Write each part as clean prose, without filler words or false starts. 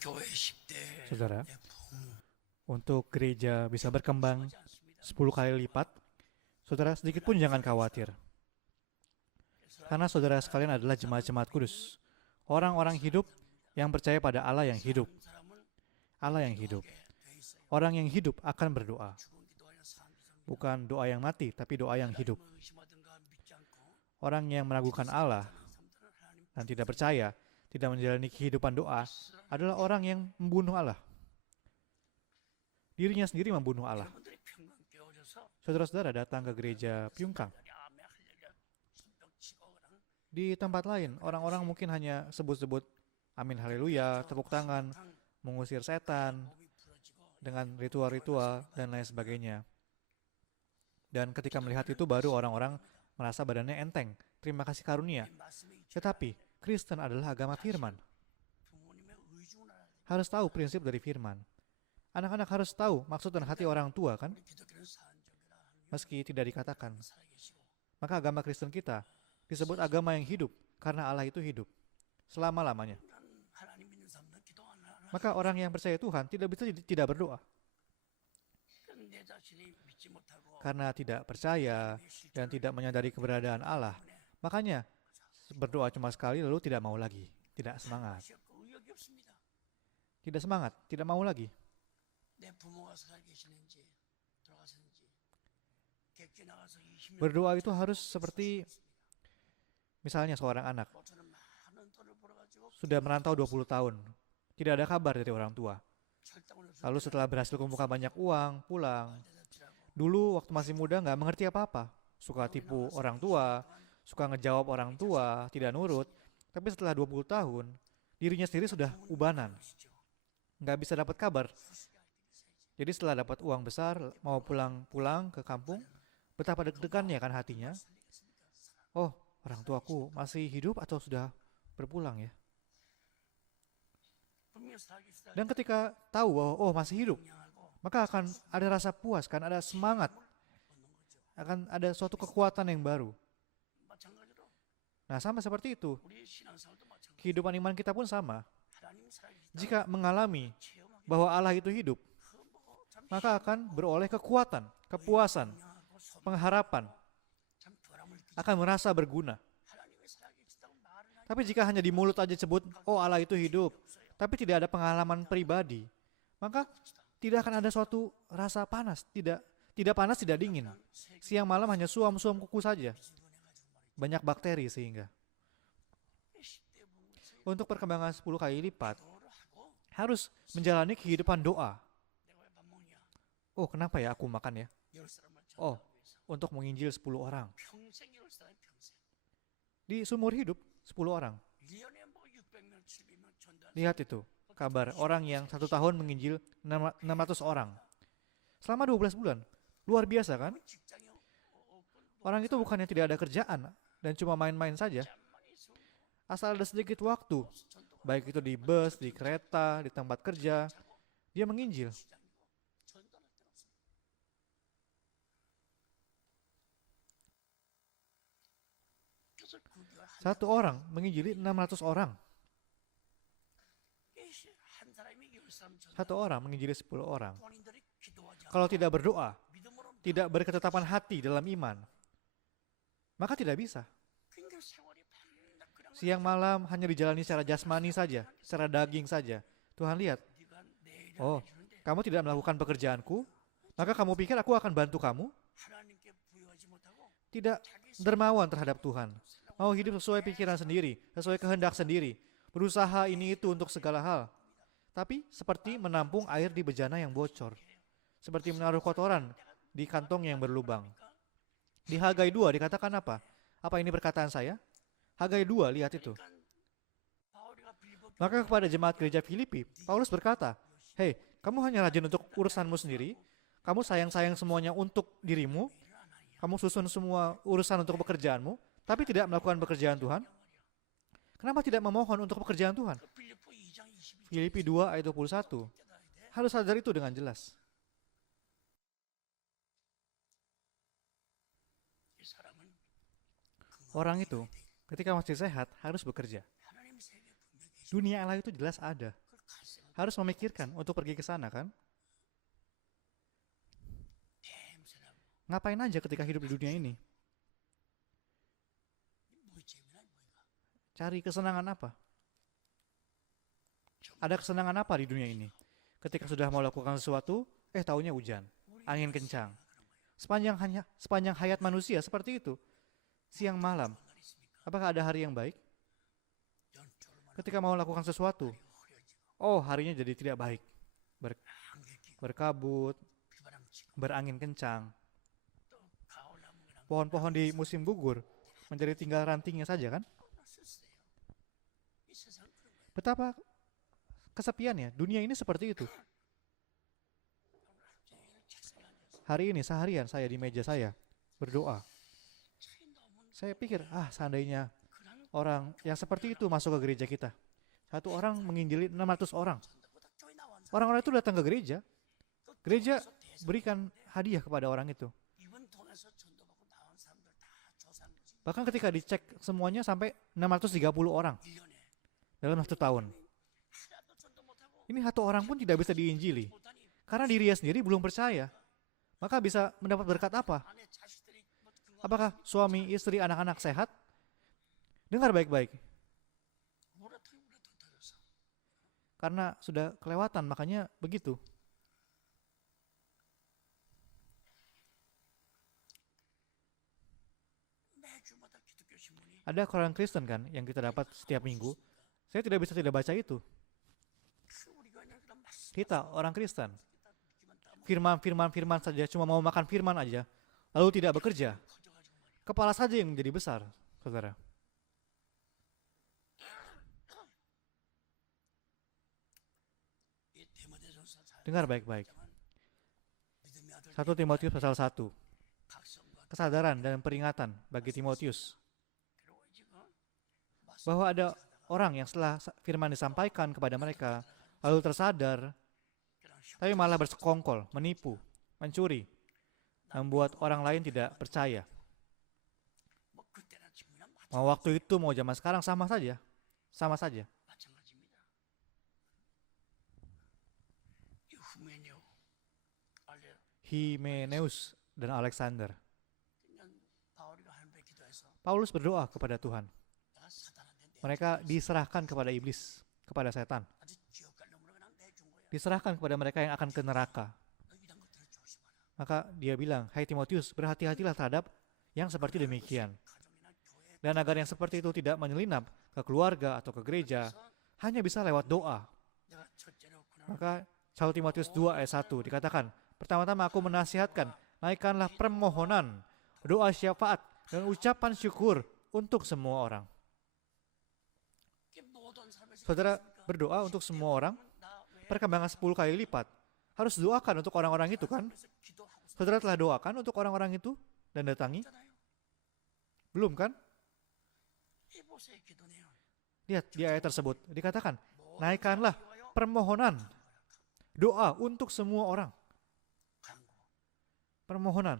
교회 10대 Saudara, untuk gereja bisa berkembang 10 kali lipat, saudara sedikit pun jangan khawatir. Karena saudara sekalian adalah jemaat-jemaat kudus. Orang-orang hidup yang percaya pada Allah yang hidup. Allah yang hidup. Orang yang hidup akan berdoa. Bukan doa yang mati, tapi doa yang hidup. Orang yang meragukan Allah dan tidak percaya, tidak menjalani kehidupan doa, adalah orang yang membunuh Allah. Dirinya sendiri membunuh Allah. Saudara-saudara datang ke gereja Pyungkang. Di tempat lain, orang-orang mungkin hanya sebut-sebut amin haleluya, tepuk tangan, mengusir setan, dengan ritual-ritual, dan lain sebagainya. Dan ketika melihat itu baru orang-orang merasa badannya enteng, terima kasih karunia. Tetapi, Kristen adalah agama firman. Harus tahu prinsip dari firman. Anak-anak harus tahu maksud dan hati orang tua, kan? Meski tidak dikatakan. Maka agama Kristen kita disebut agama yang hidup, karena Allah itu hidup selama-lamanya. Maka orang yang percaya Tuhan tidak bisa tidak berdoa. Karena tidak percaya dan tidak menyadari keberadaan Allah, makanya berdoa cuma sekali lalu tidak mau lagi. Tidak semangat. Tidak semangat, tidak mau lagi. Berdoa itu harus seperti misalnya seorang anak sudah merantau 20 tahun, tidak ada kabar dari orang tua. Lalu setelah berhasil kumpulkan banyak uang, pulang. Dulu waktu masih muda nggak mengerti apa-apa. Suka tipu orang tua, suka ngejawab orang tua, tidak nurut. Tapi setelah 20 tahun, dirinya sendiri sudah ubanan. Nggak bisa dapat kabar. Jadi setelah dapat uang besar, mau pulang ke kampung, betapa deg-degannya kan hatinya. Oh, orang tuaku masih hidup atau sudah berpulang ya? Dan ketika tahu bahwa oh masih hidup, maka akan ada rasa puas, kan ada semangat, akan ada suatu kekuatan yang baru. Nah, sama seperti itu. Kehidupan iman kita pun sama. Jika mengalami bahwa Allah itu hidup, maka akan beroleh kekuatan, kepuasan, pengharapan, akan merasa berguna. Tapi jika hanya di mulut aja sebut, oh Allah itu hidup, tapi tidak ada pengalaman pribadi, maka tidak akan ada suatu rasa panas, tidak panas, tidak dingin. Siang malam hanya suam-suam kuku saja. Banyak bakteri sehingga. Untuk perkembangan 10 kali lipat, harus menjalani kehidupan doa. Oh, kenapa ya aku makan ya? Oh, untuk menginjil 10 orang. Di seumur hidup, 10 orang. Lihat itu, kabar orang yang 1 tahun menginjil 600 orang. Selama 12 bulan. Luar biasa kan? Orang itu bukannya tidak ada kerjaan dan cuma main-main saja. Asal ada sedikit waktu, baik itu di bus, di kereta, di tempat kerja, dia menginjil. Satu orang menginjili 600 orang. Satu orang menginjili 10 orang. Kalau tidak berdoa, tidak berketetapan hati dalam iman, maka tidak bisa. Siang malam hanya dijalani secara jasmani saja, secara daging saja. Tuhan lihat, oh, kamu tidak melakukan pekerjaanku, maka kamu pikir aku akan bantu kamu? Tidak dermawan terhadap Tuhan. Mau hidup sesuai pikiran sendiri, sesuai kehendak sendiri. Berusaha ini itu untuk segala hal. Tapi seperti menampung air di bejana yang bocor. Seperti menaruh kotoran di kantong yang berlubang. Di Hagai 2 dikatakan apa? Apa ini perkataan saya? Hagai 2, lihat itu. Maka kepada jemaat gereja Filipi, Paulus berkata, hei, kamu hanya rajin untuk urusanmu sendiri, kamu sayang-sayang semuanya untuk dirimu, kamu susun semua urusan untuk pekerjaanmu, tapi tidak melakukan pekerjaan Tuhan. Kenapa tidak memohon untuk pekerjaan Tuhan? Filipi 2 ayat 21. Harus sadar itu dengan jelas. Orang itu ketika masih sehat harus bekerja. Dunia Allah itu jelas ada. harus memikirkan untuk pergi ke sana kan? Ngapain aja ketika hidup di dunia ini? Cari kesenangan apa? Ada kesenangan apa di dunia ini? Ketika sudah mau lakukan sesuatu, taunya hujan, angin kencang. Sepanjang hayat manusia seperti itu. Siang malam, apakah ada hari yang baik? Ketika mau lakukan sesuatu, harinya jadi tidak baik. Berkabut, berangin kencang. Pohon-pohon di musim gugur menjadi tinggal rantingnya saja kan? Betapa kesepiannya, dunia ini seperti itu. Hari ini seharian saya di meja saya berdoa. Saya pikir, seandainya orang yang seperti itu masuk ke gereja kita. Satu orang menginjili 600 orang. Orang-orang itu datang ke gereja. Gereja berikan hadiah kepada orang itu. Bahkan ketika dicek semuanya sampai 630 orang dalam 1 tahun. Ini 1 orang pun tidak bisa diinjili. Karena dirinya sendiri belum percaya. Maka bisa mendapat berkat apa? Apakah suami, istri, anak-anak sehat? Dengar baik-baik. Karena sudah kelewatan, makanya begitu. Ada koran Kristen kan yang kita dapat setiap minggu. Saya tidak bisa tidak baca itu. Kita orang Kristen. Firman saja, cuma mau makan firman aja. Lalu tidak bekerja. Kepala saja yang jadi besar, saudara. Dengar baik-baik. 1 Timotius pasal 1. Kesadaran dan peringatan bagi Timotius. Bahwa ada orang yang setelah firman disampaikan kepada mereka, lalu tersadar, tapi malah bersekongkol, menipu, mencuri, membuat orang lain tidak percaya. Mau waktu itu, mau zaman sekarang sama saja. Sama saja. Himeneus dan Alexander. Paulus berdoa kepada Tuhan. Mereka diserahkan kepada iblis, kepada setan. Diserahkan kepada mereka yang akan ke neraka. Maka dia bilang, hai Timotius, berhati-hatilah terhadap yang seperti demikian. Dan agar yang seperti itu tidak menyelinap ke keluarga atau ke gereja, hanya bisa lewat doa. Maka 1 Timotius 2 ayat 1 dikatakan, pertama-tama aku menasihatkan, naikkanlah permohonan, doa syafaat, dan ucapan syukur untuk semua orang. Saudara berdoa untuk semua orang, perkembangan 10 kali lipat. Harus doakan untuk orang-orang itu kan? Saudara telah doakan untuk orang-orang itu dan datangi? Belum kan? Lihat di ayat tersebut, dikatakan, naikkanlah permohonan, doa untuk semua orang. Permohonan.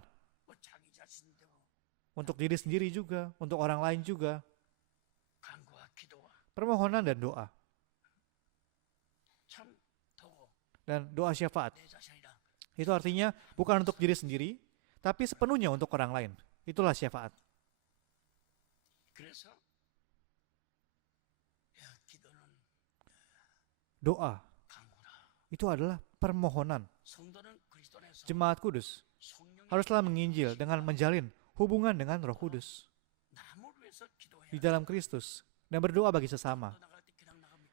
Untuk diri sendiri juga, untuk orang lain juga. Permohonan dan doa. Dan doa syafaat. Itu artinya bukan untuk diri sendiri, tapi sepenuhnya untuk orang lain. Itulah syafaat. Doa itu adalah permohonan. Jemaat Kudus haruslah menginjil dengan menjalin hubungan dengan Roh Kudus di dalam Kristus dan berdoa bagi sesama.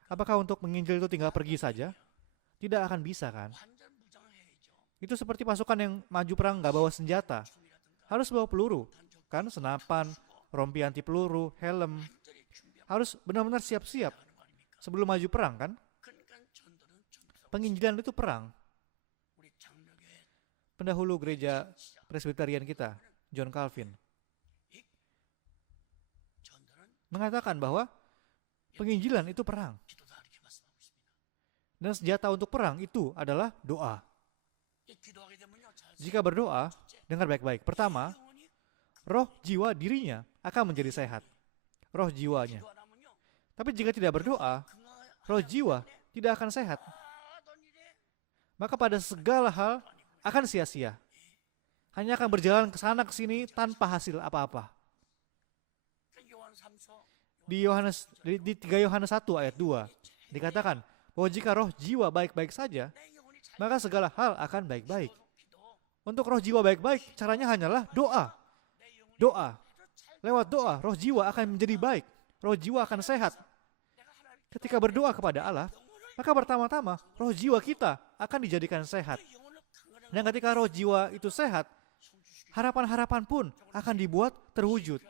Apakah untuk menginjil itu tinggal pergi saja? Tidak akan bisa kan? Itu seperti pasukan yang maju perang gak bawa senjata. Harus bawa peluru, kan? Senapan, rompi anti peluru, helm. Harus benar-benar siap-siap sebelum maju perang kan? Penginjilan itu perang. Pendahulu gereja Presbyterian kita, John Calvin, mengatakan bahwa penginjilan itu perang. Dan senjata untuk perang itu adalah doa. Jika berdoa, dengar baik-baik. Pertama, roh jiwa dirinya akan menjadi sehat. Roh jiwanya. Tapi jika tidak berdoa, roh jiwa tidak akan sehat. maka pada segala hal akan sia-sia. Hanya akan berjalan ke sana ke sini tanpa hasil apa-apa. Di 3 Yohanes 1 ayat 2 dikatakan bahwa jika roh jiwa baik-baik saja, maka segala hal akan baik-baik. Untuk roh jiwa baik-baik, caranya hanyalah doa. Doa. Lewat doa, roh jiwa akan menjadi baik. Roh jiwa akan sehat. Ketika berdoa kepada Allah, maka pertama-tama roh jiwa kita akan dijadikan sehat. Dan ketika roh jiwa itu sehat, harapan-harapan pun akan dibuat terwujud.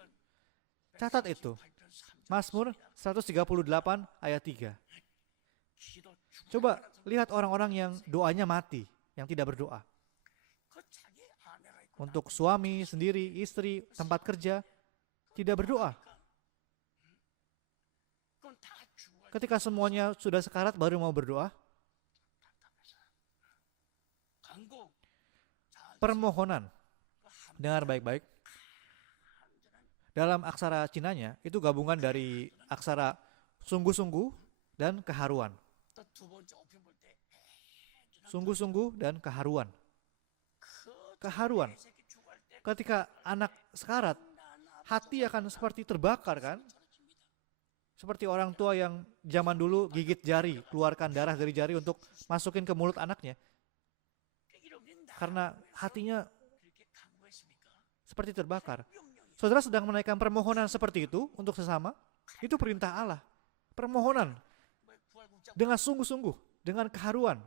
Catat itu. Mazmur 138 ayat 3. Coba lihat orang-orang yang doanya mati, yang tidak berdoa. Untuk suami sendiri, istri, tempat kerja, tidak berdoa. Ketika semuanya sudah sekarat baru mau berdoa. Permohonan. Dengar baik-baik. Dalam aksara Cinanya, itu gabungan dari aksara sungguh-sungguh dan keharuan. Sungguh-sungguh dan keharuan. Keharuan. Ketika anak sekarat, hati akan seperti terbakar kan? Seperti orang tua yang zaman dulu gigit jari, keluarkan darah dari jari untuk masukin ke mulut anaknya. Karena hatinya seperti terbakar. Saudara sedang menaikkan permohonan seperti itu untuk sesama, itu perintah Allah. Permohonan dengan sungguh-sungguh, dengan keharuan.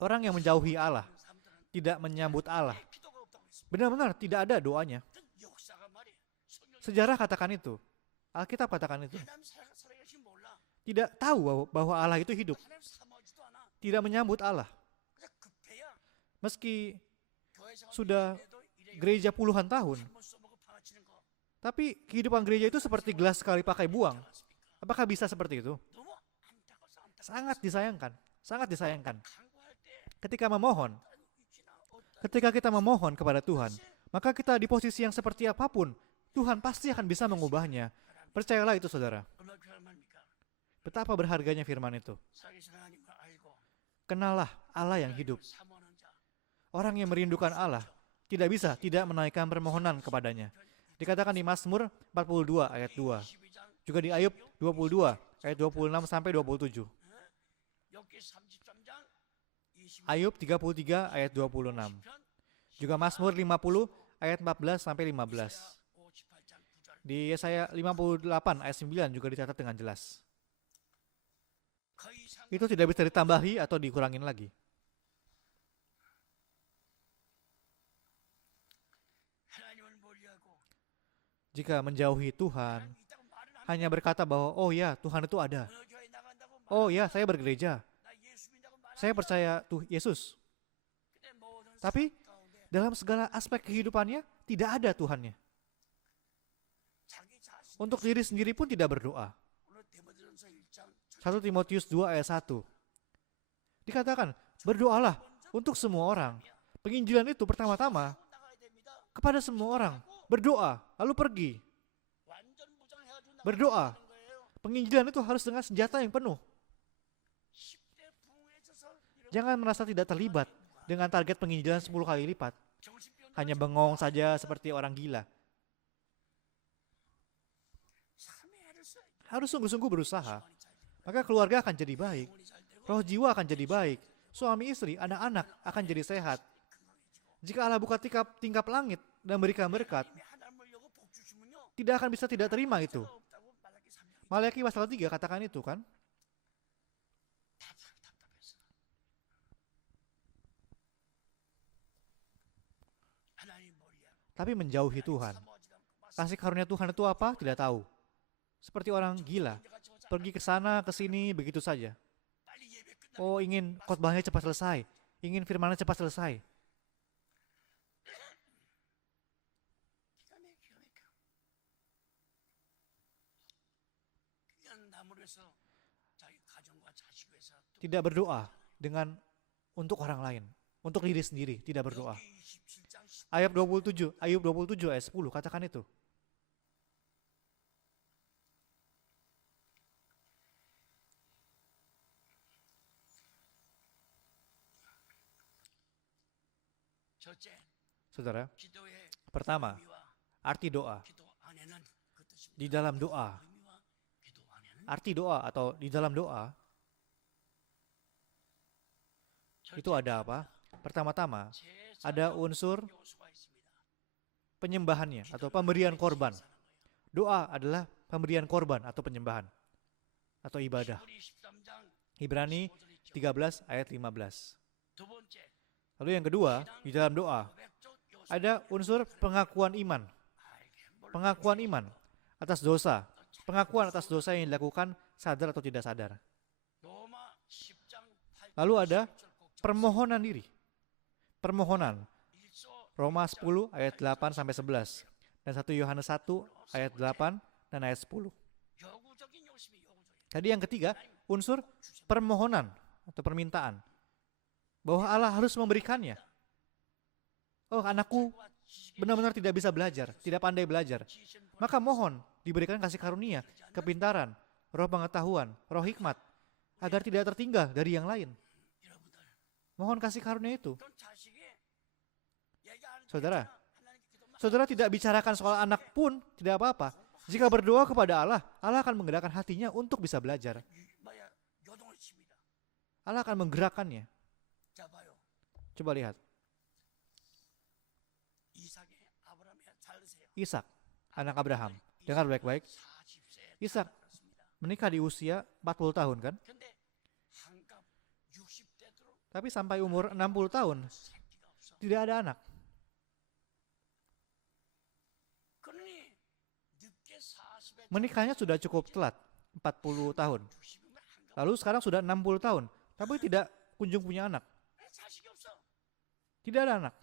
Orang yang menjauhi Allah, tidak menyambut Allah, benar-benar tidak ada doanya. Sejarah katakan itu, Alkitab katakan itu. Tidak tahu bahwa Allah itu hidup, tidak menyambut Allah. Meski sudah gereja puluhan tahun, tapi kehidupan gereja itu seperti gelas sekali pakai buang. Apakah bisa seperti itu? Sangat disayangkan, sangat disayangkan. Ketika kita memohon kepada Tuhan, maka kita di posisi yang seperti apapun, Tuhan pasti akan bisa mengubahnya. Percayalah itu, saudara. Betapa berharganya firman itu. Kenallah Allah yang hidup. Orang yang merindukan Allah tidak bisa tidak menaikkan permohonan kepadanya. Dikatakan di Mazmur 42 ayat 2. Juga di Ayub 22 ayat 26 sampai 27. Ayub 33 ayat 26. Juga Mazmur 50 ayat 14 sampai 15. Di Yesaya 58 ayat 9 juga dicatat dengan jelas. Itu tidak bisa ditambahi atau dikurangin lagi. Jika menjauhi Tuhan, hanya berkata bahwa, oh ya, Tuhan itu ada. Oh ya, saya bergereja. Saya percaya tuh Yesus. Tapi dalam segala aspek kehidupannya, tidak ada Tuhannya. Untuk diri sendiri pun tidak berdoa. 1 Timotius 2 ayat 1. Dikatakan, berdoalah untuk semua orang. Penginjilan itu pertama-tama kepada semua orang. Berdoa, lalu pergi. Berdoa. Penginjilan itu harus dengan senjata yang penuh. Jangan merasa tidak terlibat dengan target penginjilan 10 kali lipat. Hanya bengong saja seperti orang gila. Harus sungguh-sungguh berusaha. Maka keluarga akan jadi baik. Roh jiwa akan jadi baik. Suami istri, anak-anak akan jadi sehat. Jika Allah buka tingkap langit dan berikan berkat, tidak akan bisa tidak terima itu. Maliaki pasal 3 katakan itu kan. Tapi menjauhi Tuhan. Kasih karunia Tuhan itu apa? Tidak tahu. Seperti orang gila. Pergi ke sana, ke sini, begitu saja. Oh, ingin khotbahnya cepat selesai. Ingin firmannya cepat selesai. Tidak berdoa dengan untuk orang lain, untuk diri sendiri, tidak berdoa. Ayub 27 ayat 10 katakan itu. Saudara, pertama, arti doa. Di dalam doa, arti doa atau di dalam doa, itu ada apa? Pertama-tama, ada unsur penyembahannya atau pemberian korban. Doa adalah pemberian korban atau penyembahan atau ibadah. Ibrani 13 ayat 15. Lalu yang kedua, di dalam doa ada unsur pengakuan iman. Pengakuan iman atas dosa. Pengakuan atas dosa yang dilakukan sadar atau tidak sadar. Lalu ada permohonan diri. Permohonan. Roma 10 ayat 8 sampai 11 dan 1 Yohanes 1 ayat 8 dan ayat 10. Tadi yang ketiga, unsur permohonan atau permintaan. Bahwa Allah harus memberikannya. Oh, anakku benar-benar tidak bisa belajar, tidak pandai belajar. Maka mohon diberikan kasih karunia, kepintaran, roh pengetahuan, roh hikmat, agar tidak tertinggal dari yang lain. Mohon kasih karunia itu. Saudara tidak bicarakan soal anak pun tidak apa-apa. Jika berdoa kepada Allah, Allah akan menggerakkan hatinya untuk bisa belajar. Allah akan menggerakkannya. Coba lihat. Ishak, anak Abraham. Dengar baik-baik. Ishak menikah di usia 40 tahun kan? Tapi sampai umur 60 tahun tidak ada anak. Menikahnya sudah cukup telat, 40 tahun. Lalu sekarang sudah 60 tahun, tapi tidak kunjung punya anak. Tidak ada anak.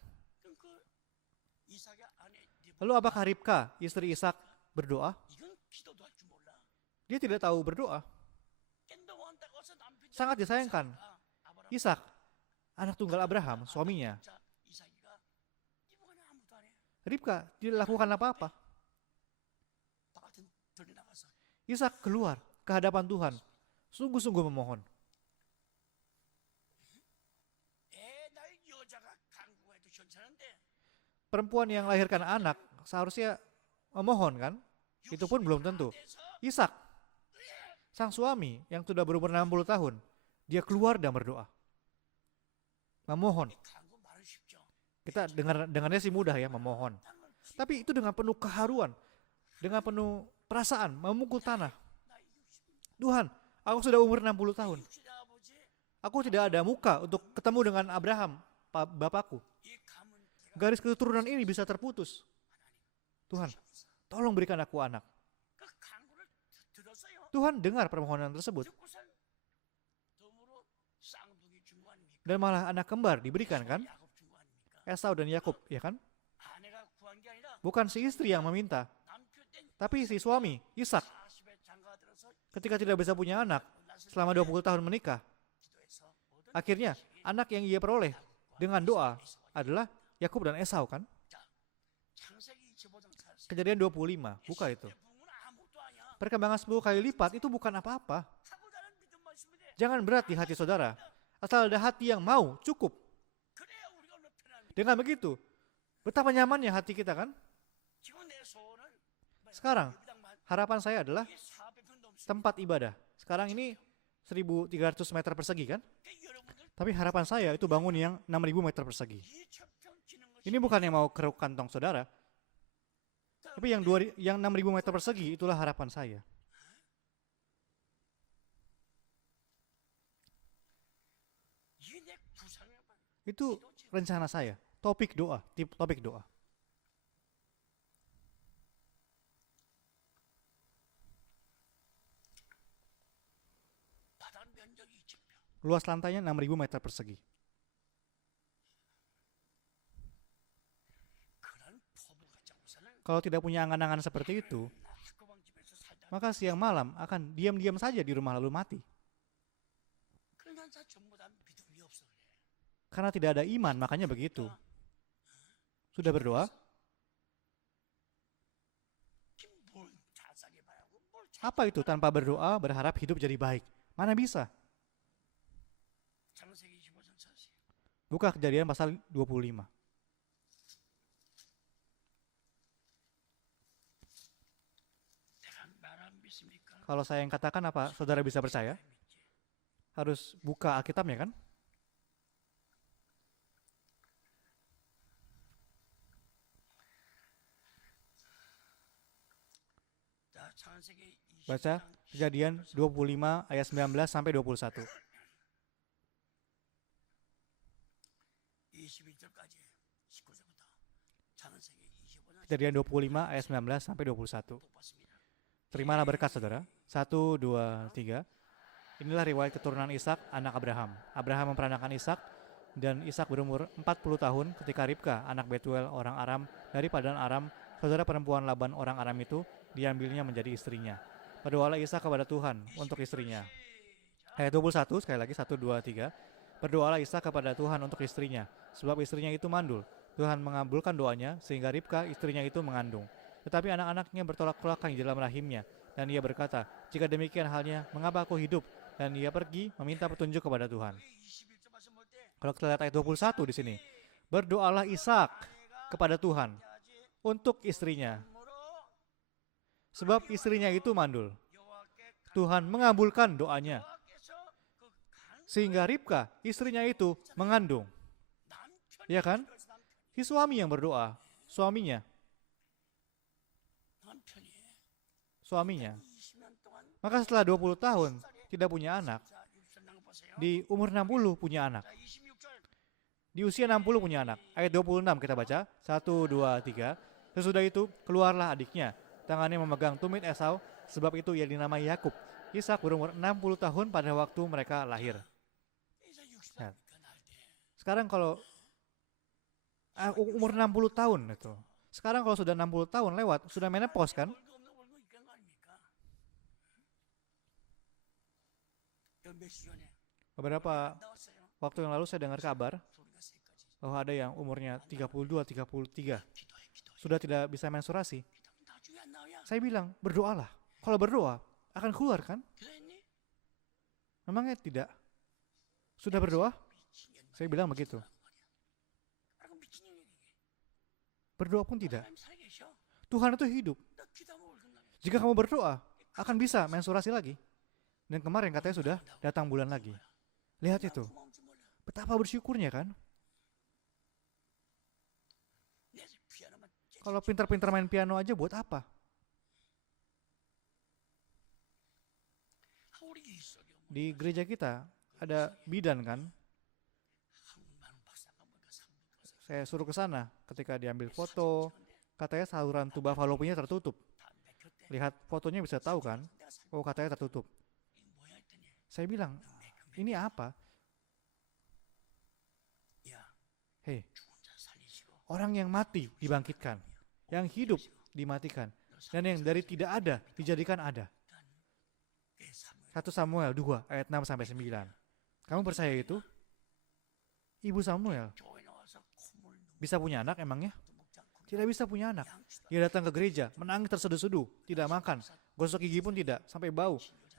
Lalu apakah Ribka, istri Ishak, berdoa? Dia tidak tahu berdoa. Sangat disayangkan. Ishak, anak tunggal Abraham, suaminya. Ribka tidak lakukan apa-apa. Ishak keluar ke hadapan Tuhan, sungguh-sungguh memohon. Perempuan yang melahirkan anak seharusnya memohon kan? Itu pun belum tentu. Ishak, sang suami yang sudah berumur 60 tahun, dia keluar dan berdoa. Memohon. Kita dengarnya sih mudah ya, memohon. Tapi itu dengan penuh keharuan, dengan penuh perasaan, memukul tanah. Tuhan, aku sudah umur 60 tahun. Aku tidak ada muka untuk ketemu dengan Abraham, bapakku. Garis keturunan ini bisa terputus. Tuhan, tolong berikan aku anak. Tuhan dengar permohonan tersebut. Dan malah anak kembar diberikan kan? Esau dan Yakub, ya kan? Bukan si istri yang meminta, tapi si suami, Ishak. Ketika tidak bisa punya anak, selama 20 tahun menikah, akhirnya anak yang ia peroleh dengan doa adalah Yakub dan Esau kan? Kejadian 25, buka itu. Perkembangan 10 kali lipat itu bukan apa-apa. Jangan berat di hati saudara. Asal ada hati yang mau, cukup. Dengan begitu, betapa nyamannya hati kita kan? Sekarang, harapan saya adalah tempat ibadah. Sekarang ini 1.300 meter persegi kan? Tapi harapan saya itu bangun yang 6.000 meter persegi. Ini bukan yang mau keruk kantong saudara. Tapi yang 6.000 meter persegi itulah harapan saya. Itu rencana saya. Topik doa, topik doa. Luas lantainya 6.000 meter persegi. Kalau tidak punya angan-angan seperti itu, maka siang malam akan diam-diam saja di rumah lalu mati. Karena tidak ada iman, makanya begitu. Sudah berdoa? Apa itu tanpa berdoa berharap hidup jadi baik? Mana bisa? Buka Kejadian pasal 25. Kalau saya yang katakan apa, saudara bisa percaya? Harus buka Alkitabnya kan? Baca Kejadian 25 ayat 19 sampai 21. Kejadian 25 ayat 19 sampai 21. Terimalah berkat saudara. 1, 2, 3. Inilah riwayat keturunan Ishak, anak Abraham. Abraham memperanakan Ishak, dan Ishak berumur 40 tahun ketika Ribka, anak Betuel orang Aram dari Padan Aram, saudara perempuan Laban orang Aram itu, diambilnya menjadi istrinya. Berdoalah Ishak kepada Tuhan untuk istrinya. Ayat 21, sekali lagi 1, 2, 3. Berdoalah Ishak kepada Tuhan untuk istrinya, sebab istrinya itu mandul. Tuhan mengabulkan doanya, sehingga Ribka istrinya itu mengandung. Tetapi anak-anaknya bertolak-tolak di dalam rahimnya, dan ia berkata, jika demikian halnya, mengapa aku hidup? Dan ia pergi meminta petunjuk kepada Tuhan. Kalau kita lihat ayat 21 di sini, berdoalah Ishak kepada Tuhan untuk istrinya, sebab istrinya itu mandul. Tuhan mengabulkan doanya, sehingga Ribka istrinya itu mengandung. Ya kan? Si suami yang berdoa, suaminya. Maka setelah 20 tahun tidak punya anak, di umur 60 punya anak, di usia 60 punya anak. Ayat 26 kita baca, 1, 2, 3. Sesudah itu keluarlah adiknya, tangannya memegang tumit Esau, sebab itu ia dinamai Yakub. Ishak berumur 60 tahun pada waktu mereka lahir. Nah, sekarang kalau umur 60 tahun itu, sekarang kalau sudah 60 tahun lewat, sudah menopause kan? Beberapa waktu yang lalu saya dengar kabar bahwa ada yang umurnya 32, 33 sudah tidak bisa menstruasi. Saya bilang, berdoalah. Kalau berdoa, akan keluar kan? Memangnya tidak? Sudah berdoa? Saya bilang begitu. Berdoa pun tidak. Tuhan itu hidup. Jika kamu berdoa, akan bisa menstruasi lagi. Dan kemarin katanya sudah datang bulan lagi. Lihat itu. Betapa bersyukurnya kan? Kalau pintar-pintar main piano aja buat apa? Di gereja kita ada bidan kan? Saya suruh ke sana, ketika diambil foto, katanya saluran tuba falopinya tertutup. Lihat fotonya bisa tahu kan? Oh, katanya tertutup. Saya bilang, ini apa? Hei, orang yang mati dibangkitkan, yang hidup dimatikan, dan yang dari tidak ada dijadikan ada. 1 Samuel 2 ayat 6 sampai 9. Kamu percaya itu? Ibu Samuel bisa punya anak emangnya? Tidak bisa punya anak. Dia datang ke gereja, menangis terseduh-seduh, tidak makan, gosok gigi pun tidak, sampai bau.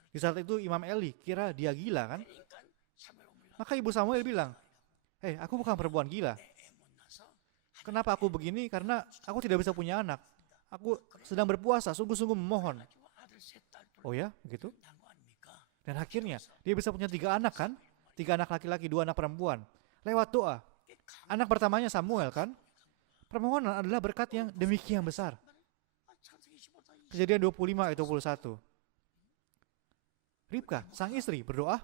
Di saat itu Imam Eli kira dia gila kan? Maka Ibu Samuel bilang, aku bukan perempuan gila. Kenapa aku begini? Karena aku tidak bisa punya anak. Aku sedang berpuasa, sungguh-sungguh memohon. Oh ya, begitu? Dan akhirnya dia bisa punya 3 anak kan? 3 anak laki-laki, 2 anak perempuan. Lewat doa. Anak pertamanya Samuel kan? Permohonan adalah berkat yang demikian besar. Kejadian 25 ayat 21. Ribka, sang istri, berdoa.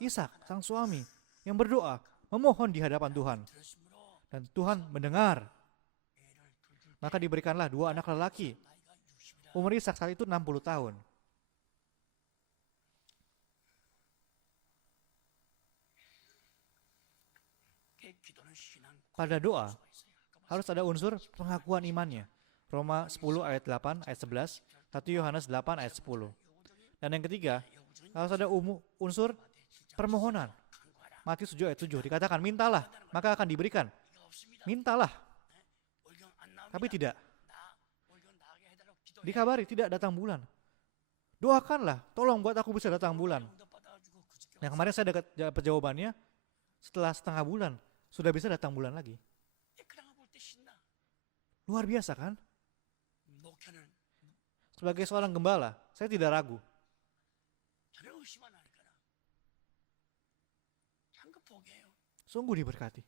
Ishak, sang suami, yang berdoa, memohon di hadapan Tuhan. Dan Tuhan mendengar. Maka diberikanlah 2 anak lelaki. Umur Ishak saat itu 60 tahun. Pada doa, harus ada unsur pengakuan imannya. Roma 10 ayat 8, ayat 11, 1 Yohanes 8 ayat 10. Dan yang ketiga, harus ada unsur permohonan. Matius 7 ayat 7 dikatakan, mintalah, maka akan diberikan. Mintalah. Tapi tidak. Dikabari tidak datang bulan. Doakanlah, tolong buat aku bisa datang bulan. Yang kemarin saya dapat jawabannya, setelah setengah bulan, sudah bisa datang bulan lagi. Luar biasa kan? Sebagai seorang gembala, saya tidak ragu. Sungguh diberkati.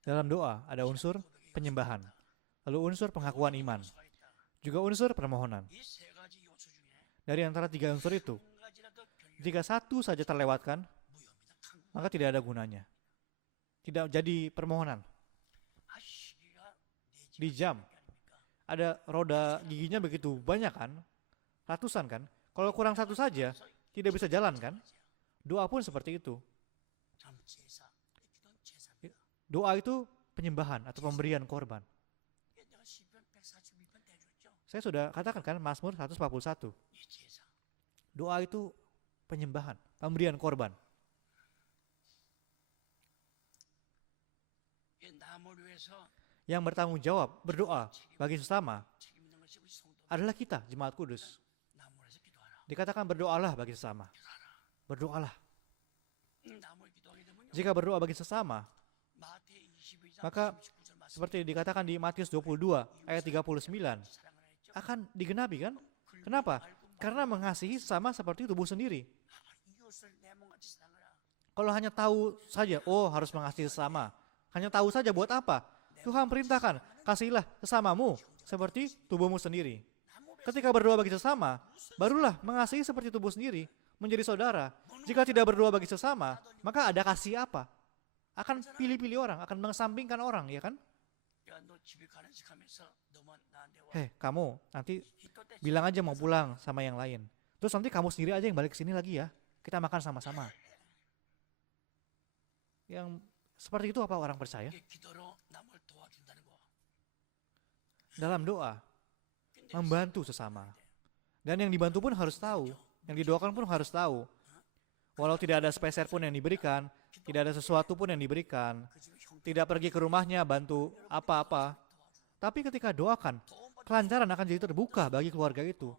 Dalam doa ada unsur penyembahan, lalu unsur pengakuan iman, juga unsur permohonan. Dari antara tiga unsur itu, jika satu saja terlewatkan, maka tidak ada gunanya. Tidak jadi permohonan. Di jam, ada roda giginya begitu banyak kan, ratusan kan. Kalau kurang satu saja, tidak bisa jalan kan. Doa pun seperti itu. Doa itu penyembahan atau pemberian korban. Saya sudah katakan kan Mazmur 141. Doa itu penyembahan, pemberian korban. Yang bertanggung jawab berdoa bagi sesama adalah kita, jemaat kudus. Dikatakan berdoalah bagi sesama. Berdoalah. Jika berdoa bagi sesama, maka seperti dikatakan di Matius 22 ayat 39 akan digenapi kan? Kenapa? Karena mengasihi sesama seperti tubuh sendiri. Kalau hanya tahu saja, oh harus mengasihi sesama, hanya tahu saja buat apa? Tuhan perintahkan, kasihilah sesamamu seperti tubuhmu sendiri. Ketika berdoa bagi sesama, barulah mengasihi seperti tubuh sendiri, menjadi saudara. Jika tidak berdoa bagi sesama, maka ada kasih apa? Akan pilih-pilih orang, akan mengesampingkan orang, ya kan? Kamu nanti bilang aja mau pulang sama yang lain. Terus nanti kamu sendiri aja yang balik ke sini lagi ya. Kita makan sama-sama. Yang seperti itu apa orang percaya? Dalam doa, membantu sesama. Dan yang dibantu pun harus tahu, yang didoakan pun harus tahu. Walau tidak ada sepeser pun yang diberikan, tidak ada sesuatu pun yang diberikan, tidak pergi ke rumahnya bantu apa-apa. Tapi ketika doakan, kelancaran akan jadi terbuka bagi keluarga itu.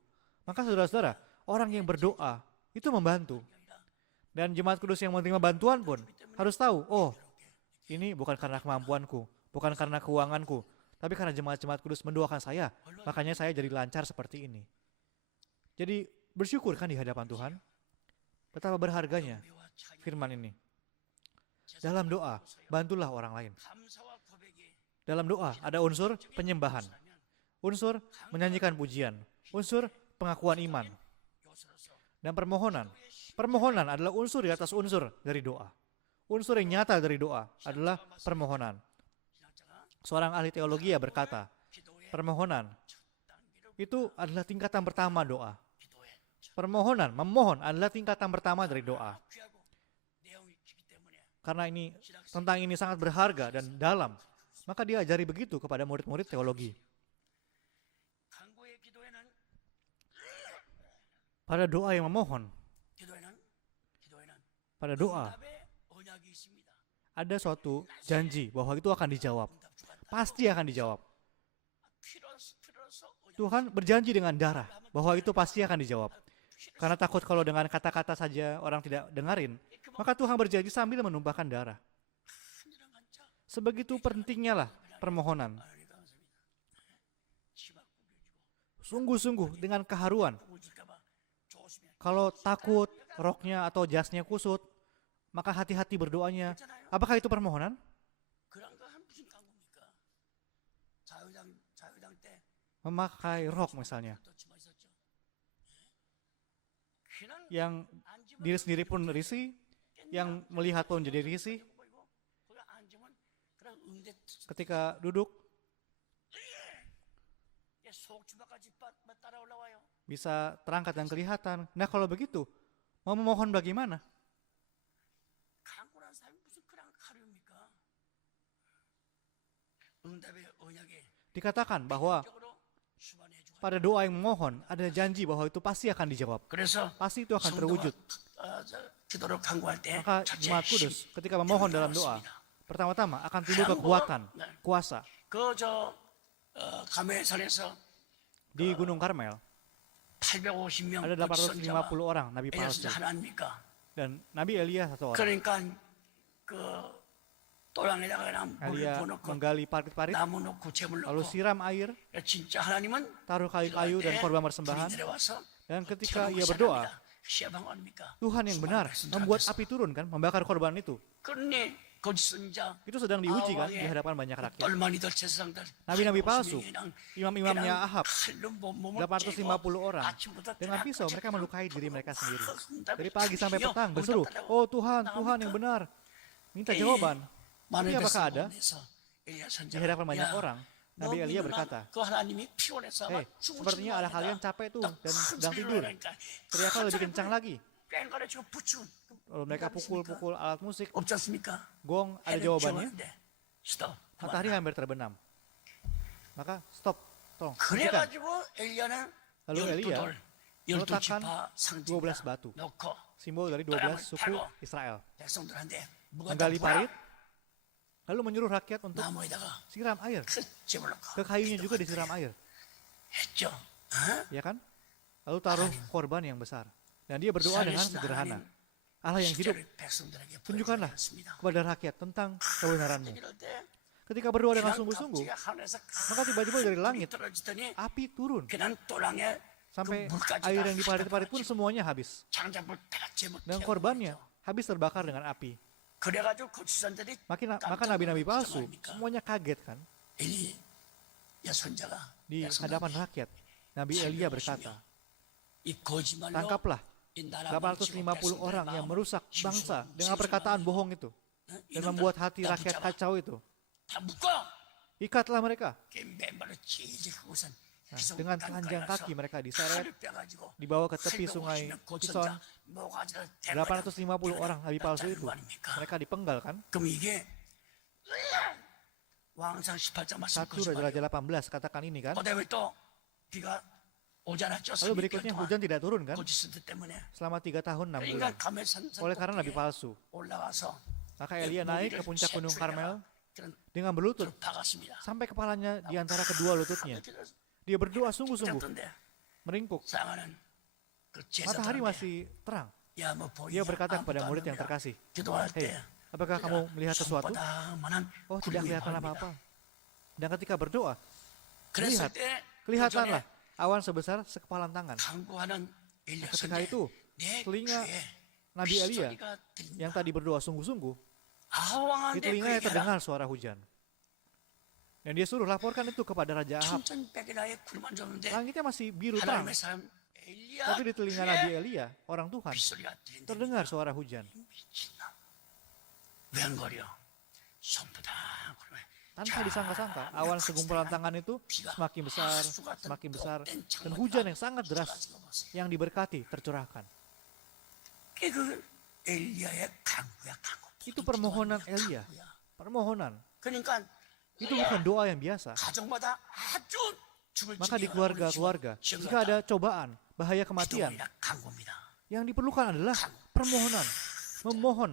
Maka saudara-saudara, orang yang berdoa itu membantu. Dan jemaat kudus yang menerima bantuan pun harus tahu, oh ini bukan karena kemampuanku, bukan karena keuanganku, tapi karena jemaat-jemaat kudus mendoakan saya, makanya saya jadi lancar seperti ini. Jadi bersyukur kan di hadapan Tuhan. Betapa berharganya firman ini. Dalam doa, bantulah orang lain. Dalam doa ada unsur penyembahan, unsur menyanyikan pujian, unsur pengakuan iman, dan permohonan. Permohonan adalah unsur di atas unsur dari doa. Unsur yang nyata dari doa adalah permohonan. Seorang ahli teologi berkata, permohonan itu adalah tingkatan pertama doa. Permohonan, memohon adalah tingkatan pertama dari doa. Karena ini tentang ini sangat berharga dan dalam, maka dia ajari begitu kepada murid-murid teologi. Pada doa yang memohon, pada doa ada suatu janji bahwa itu akan dijawab. Pasti akan dijawab. Tuhan berjanji dengan darah bahwa itu pasti akan dijawab. Karena takut kalau dengan kata-kata saja orang tidak dengarin, maka Tuhan berjanji sambil menumpahkan darah. Sebegitu pentingnya lah permohonan. Sungguh-sungguh dengan keharuan. Kalau takut roknya atau jasnya kusut, maka hati-hati berdoanya. Apakah itu permohonan? Memakai rok misalnya, yang diri sendiri pun risih, yang melihat pun jadi risih. Ketika duduk, bisa terangkat dan kelihatan. Nah kalau begitu, mau memohon bagaimana? Dikatakan bahwa pada doa yang memohon ada janji bahwa itu pasti akan dijawab. Pasti itu akan terwujud. Maka jemaat kudus ketika memohon dalam doa, pertama-tama akan timbul kekuatan, kuasa. Di Gunung Karmel, 850명 Ada 거짓선자와 850 orang nabi 엘리야 palsu. 선자 하나입니까? Dan Nabi Elia satu orang. 그러니까 그 또랑에다가 그냥 물을 Elia 부어놓고 menggali parit-parit, 나무 놓고 재물 lalu 놓고 siram air, 진짜 하나님은 taruh kayu-kayu dan korban persembahan. 불이 내려와서 Dan ketika 태우는 ia 것이 berdoa, 아닙니다. 시아방언입니까? Tuhan yang benar membuat api turun kan, membakar korban itu. 그러니 거짓선자 Itu sedang diuji kan di hadapan banyak rakyat. 똘마니들 제사장들 Nabi-nabi palsu, 850명이랑 imam-imamnya 그냥 Ahab, 칼로 몸을 850 째고 orang. 아침부터 Dengan pisau 때려박고 mereka melukai diri mereka sendiri. 흥분하고 Dari pagi sampai 죽여, petang 흥분하고 berseru, 따라고. oh Tuhan, Tuhan yang benar. Minta jawaban. Tapi 많은 apakah ada? 백성에서 엘리야 Di 선지자, hadapan banyak 야, orang, 너 Nabi Elia 믿는 berkata, 그 하나님이 피곤해서 아마 hei, 죽으신 sepertinya 거 ada kalian 아닌가? capek tuh 또 dan 큰 sedang 소리로 tidur. 하니까 Teriaknya lebih kencang lagi. 뺑가르치고 붙이고 Lalu mereka pukul-pukul alat musik, 없지 않습니까? gong, ada 해는 jawabannya. 피곤한데 스톱. Matahari hampir terbenam. Maka stop, tolong. hentikan. 그래가지고 엘리야는 Lalu Elia 12 meletakkan 지파 12 상징 batu, 넣고 simbol dari 12 suku Israel. 백성들한테 무거운 Menggali parit, lalu menyuruh rakyat untuk 나무에다가 siram air. 큰 집을 Ke 넣고 kayunya juga disiram air, 했죠. 어? ya kan? Lalu taruh korban yang besar. Dan dia berdoa dengan 살리신 sederhana. 하나님, Allah yang hidup, 실제로 백성들에게 tunjukkanlah 보여주셨습니다. kepada rakyat tentang kebenaran-Mu. 이럴 때 Ketika berdoa dengan 그냥 sungguh-sungguh, 갑자기 하늘에서 maka tiba-tiba dari 불이 langit 떨어지더니 api turun 그냥 또랑에 sampai 그 물까지 air 다 yang di parit-parit pun semuanya habis. 장작불 다 제목 Dan korbannya habis terbakar dengan api. 그래가지고 거짓선들이 Maka nabi-nabi palsu semuanya kaget kan 엘리야 선자가 di hadapan rakyat. Nabi Elia berkata, 이 거짓말로 tangkaplah 이 나라 850 orang yang merusak bangsa dengan perkataan bohong itu dan membuat hati rakyat kacau itu. 다 묶어 Ikatlah mereka. 맨발로 질질 끄고선 Nah, dengan telanjang kaki mereka diseret, 칼을 빼가지고 dibawa ke tepi sungai Pison. 850 orang nabi palsu itu, mereka dipenggal kan? 그럼 이게 왕상 18장 말씀 1 Raja 18 katakan ini kan? 그다음에 또 비가 오지 않았죠. Lalu berikutnya hujan tidak turun kan? 거짓선들 때문에 Selama 3 tahun 6 그러니까 bulan. 감멜산 Oleh karena nabi palsu. 올라와서 Maka Elia naik ke puncak gunung Karmel 그런 dengan berlutut 박았습니다. sampai kepalanya di antara kedua lututnya. Dia berdoa sungguh-sungguh, 잡던데 meringkuk. 상하는 그 Matahari 제사장한테 masih terang. 야뭐 보이냐? Dia berkata kepada 아무도 안 murid yang 보이냐? terkasih, 기도할 hei, 때 apakah kamu melihat sesuatu? 손바닥만한 Oh, tidak 구름이 kelihatan 보입니다. apa-apa. Dan ketika berdoa, 그랬을 lihat, 때 kelihatanlah awan sebesar sekepalan tangan. 강구하는 엘리야 Ketika 선지 itu, 내 telinga 귀에 Nabi Elia 빗소리가 들린다. yang tadi berdoa sungguh-sungguh, di 아왕한테 그 telinganya 얘기하라. terdengar suara hujan. Dan dia suruh laporkan itu kepada Raja Ahab. 천천백이라의 구름 안 줬는데 Langitnya mas이 biru terang, 하나님의 사람 엘리야 tapi di telinga Nabi Elia, orang Tuhan, 빗소리가 들린다. terdengar suara hujan. 미친놈. 웬거려? 손바닥 구름에 Tanpa disangka-sangka, awan segumpulan tangan itu semakin besar, semakin besar, dan hujan yang sangat deras yang diberkati tercurahkan. 그 엘리야의 강구야 강구. Itu permohonan Elia, permohonan. 그러니까 Itu bukan doa yang biasa. 가정마다 아주 죽을 Maka di 지경에 keluarga-keluarga, jika ada cobaan, bahaya kematian, 기도입니다. 강구입니다. yang diperlukan adalah permohonan, memohon.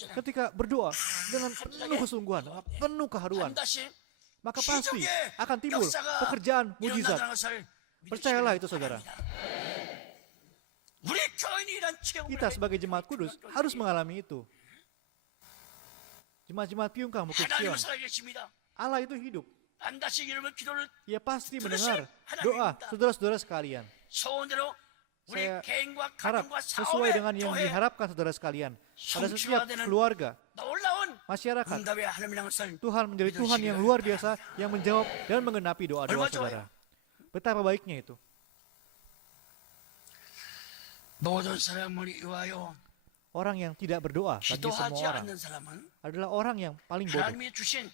Ketika berdoa dengan penuh kesungguhan, dengan penuh keharuan, 반드시 maka pasti 기적의 akan timbul 역사가 pekerjaan mujizat. 일어난다는 것을 Percayalah itu 믿으시기 saudara. 바랍니다. 우리 교인이 이런 체험을 Kita sebagai jemaat kudus harus mengalami itu. Jemaat-jemaat piungkang Bukit Sion, 하나님은 살아계십니다. Allah itu hidup. 반드시 여러분 기도를 Ia pasti mendengar doa saudara-saudara sekalian. 소원대로 우리 Saya 개인과 Harap 가정과 sesuai 사업에 dengan yang 교회 diharapkan saudara sekalian. Pada setiap keluarga, 놀라운 masyarakat, 응답의 하나님이라는 것을 Tuhan menjadi Tuhan yang luar biasa yang menjawab dan menggenapi doa-doa saudara. Betapa baiknya itu. 모든 사람을 위하여 Orang yang tidak berdoa bagi 기도하지 semua orang 않는 사람은 adalah orang yang paling bodoh, 하나님이 주신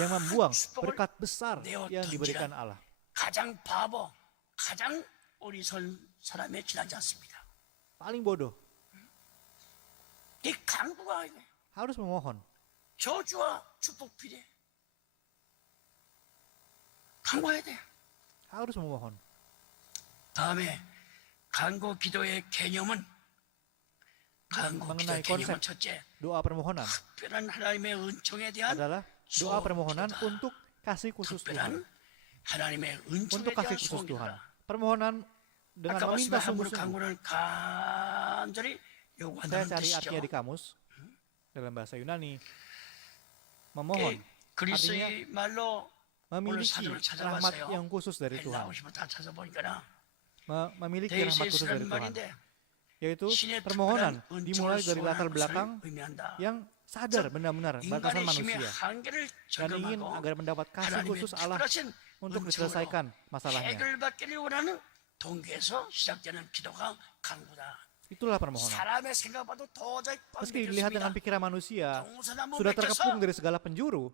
yang membuang berkat besar yang diberikan Allah. 가장 바보, 가장 어리석은 사람에 지나지 않습니다. Paling bodoh, 이 강구가 harus memohon. 저주와 축복 필요해. 강구해야 돼. Harus memohon. 다음에 강구 기도의 개념은 강구 mengenai 기도의 개념은 konsep 첫째, doa permohonan 특별한 하나님의 은총에 대한 adalah doa permohonan untuk kasih khusus Tuhan. 특별한 하나님의 은총에 Untuk 대한 kasih khusus Tuhan. 소원이다. permohonan dengan 아까 meminta 말씀한 한문의 sungguh-sungguh. 간구를 간절히 Saya 요구한다는 cari 뜻이죠. artinya di kamus dalam bahasa Yunani. Memohon 그리스의 말로 오늘 memiliki 사전을 rahmat 찾아봤어요. yang khusus dari Tuhan. 나오시면 다 찾아보니까 Memiliki rahmat khusus dari 데이시스라는 Tuhan. 말인데 Yaitu 신의 permohonan 특별한 dimulai 은총을 dari latar 소원하는 belakang 것을 의미한다. yang sadar benar-benar batasan 인간의 힘의 manusia 한계를 dan ingin 점검하고 agar mendapat kasih 하나님의 khusus Allah 특별하신 untuk 은총으로 diselesaikan masalahnya. 해결받기를 원하는 동기에서 시작되는 기도가 간구다. Itulah permohonan. 사람의 생각과도 도저히 Meski dilihat dengan 뻥개졌습니다. pikiran manusia, 동서남북 sudah 맥혀서 terkepung dari segala penjuru,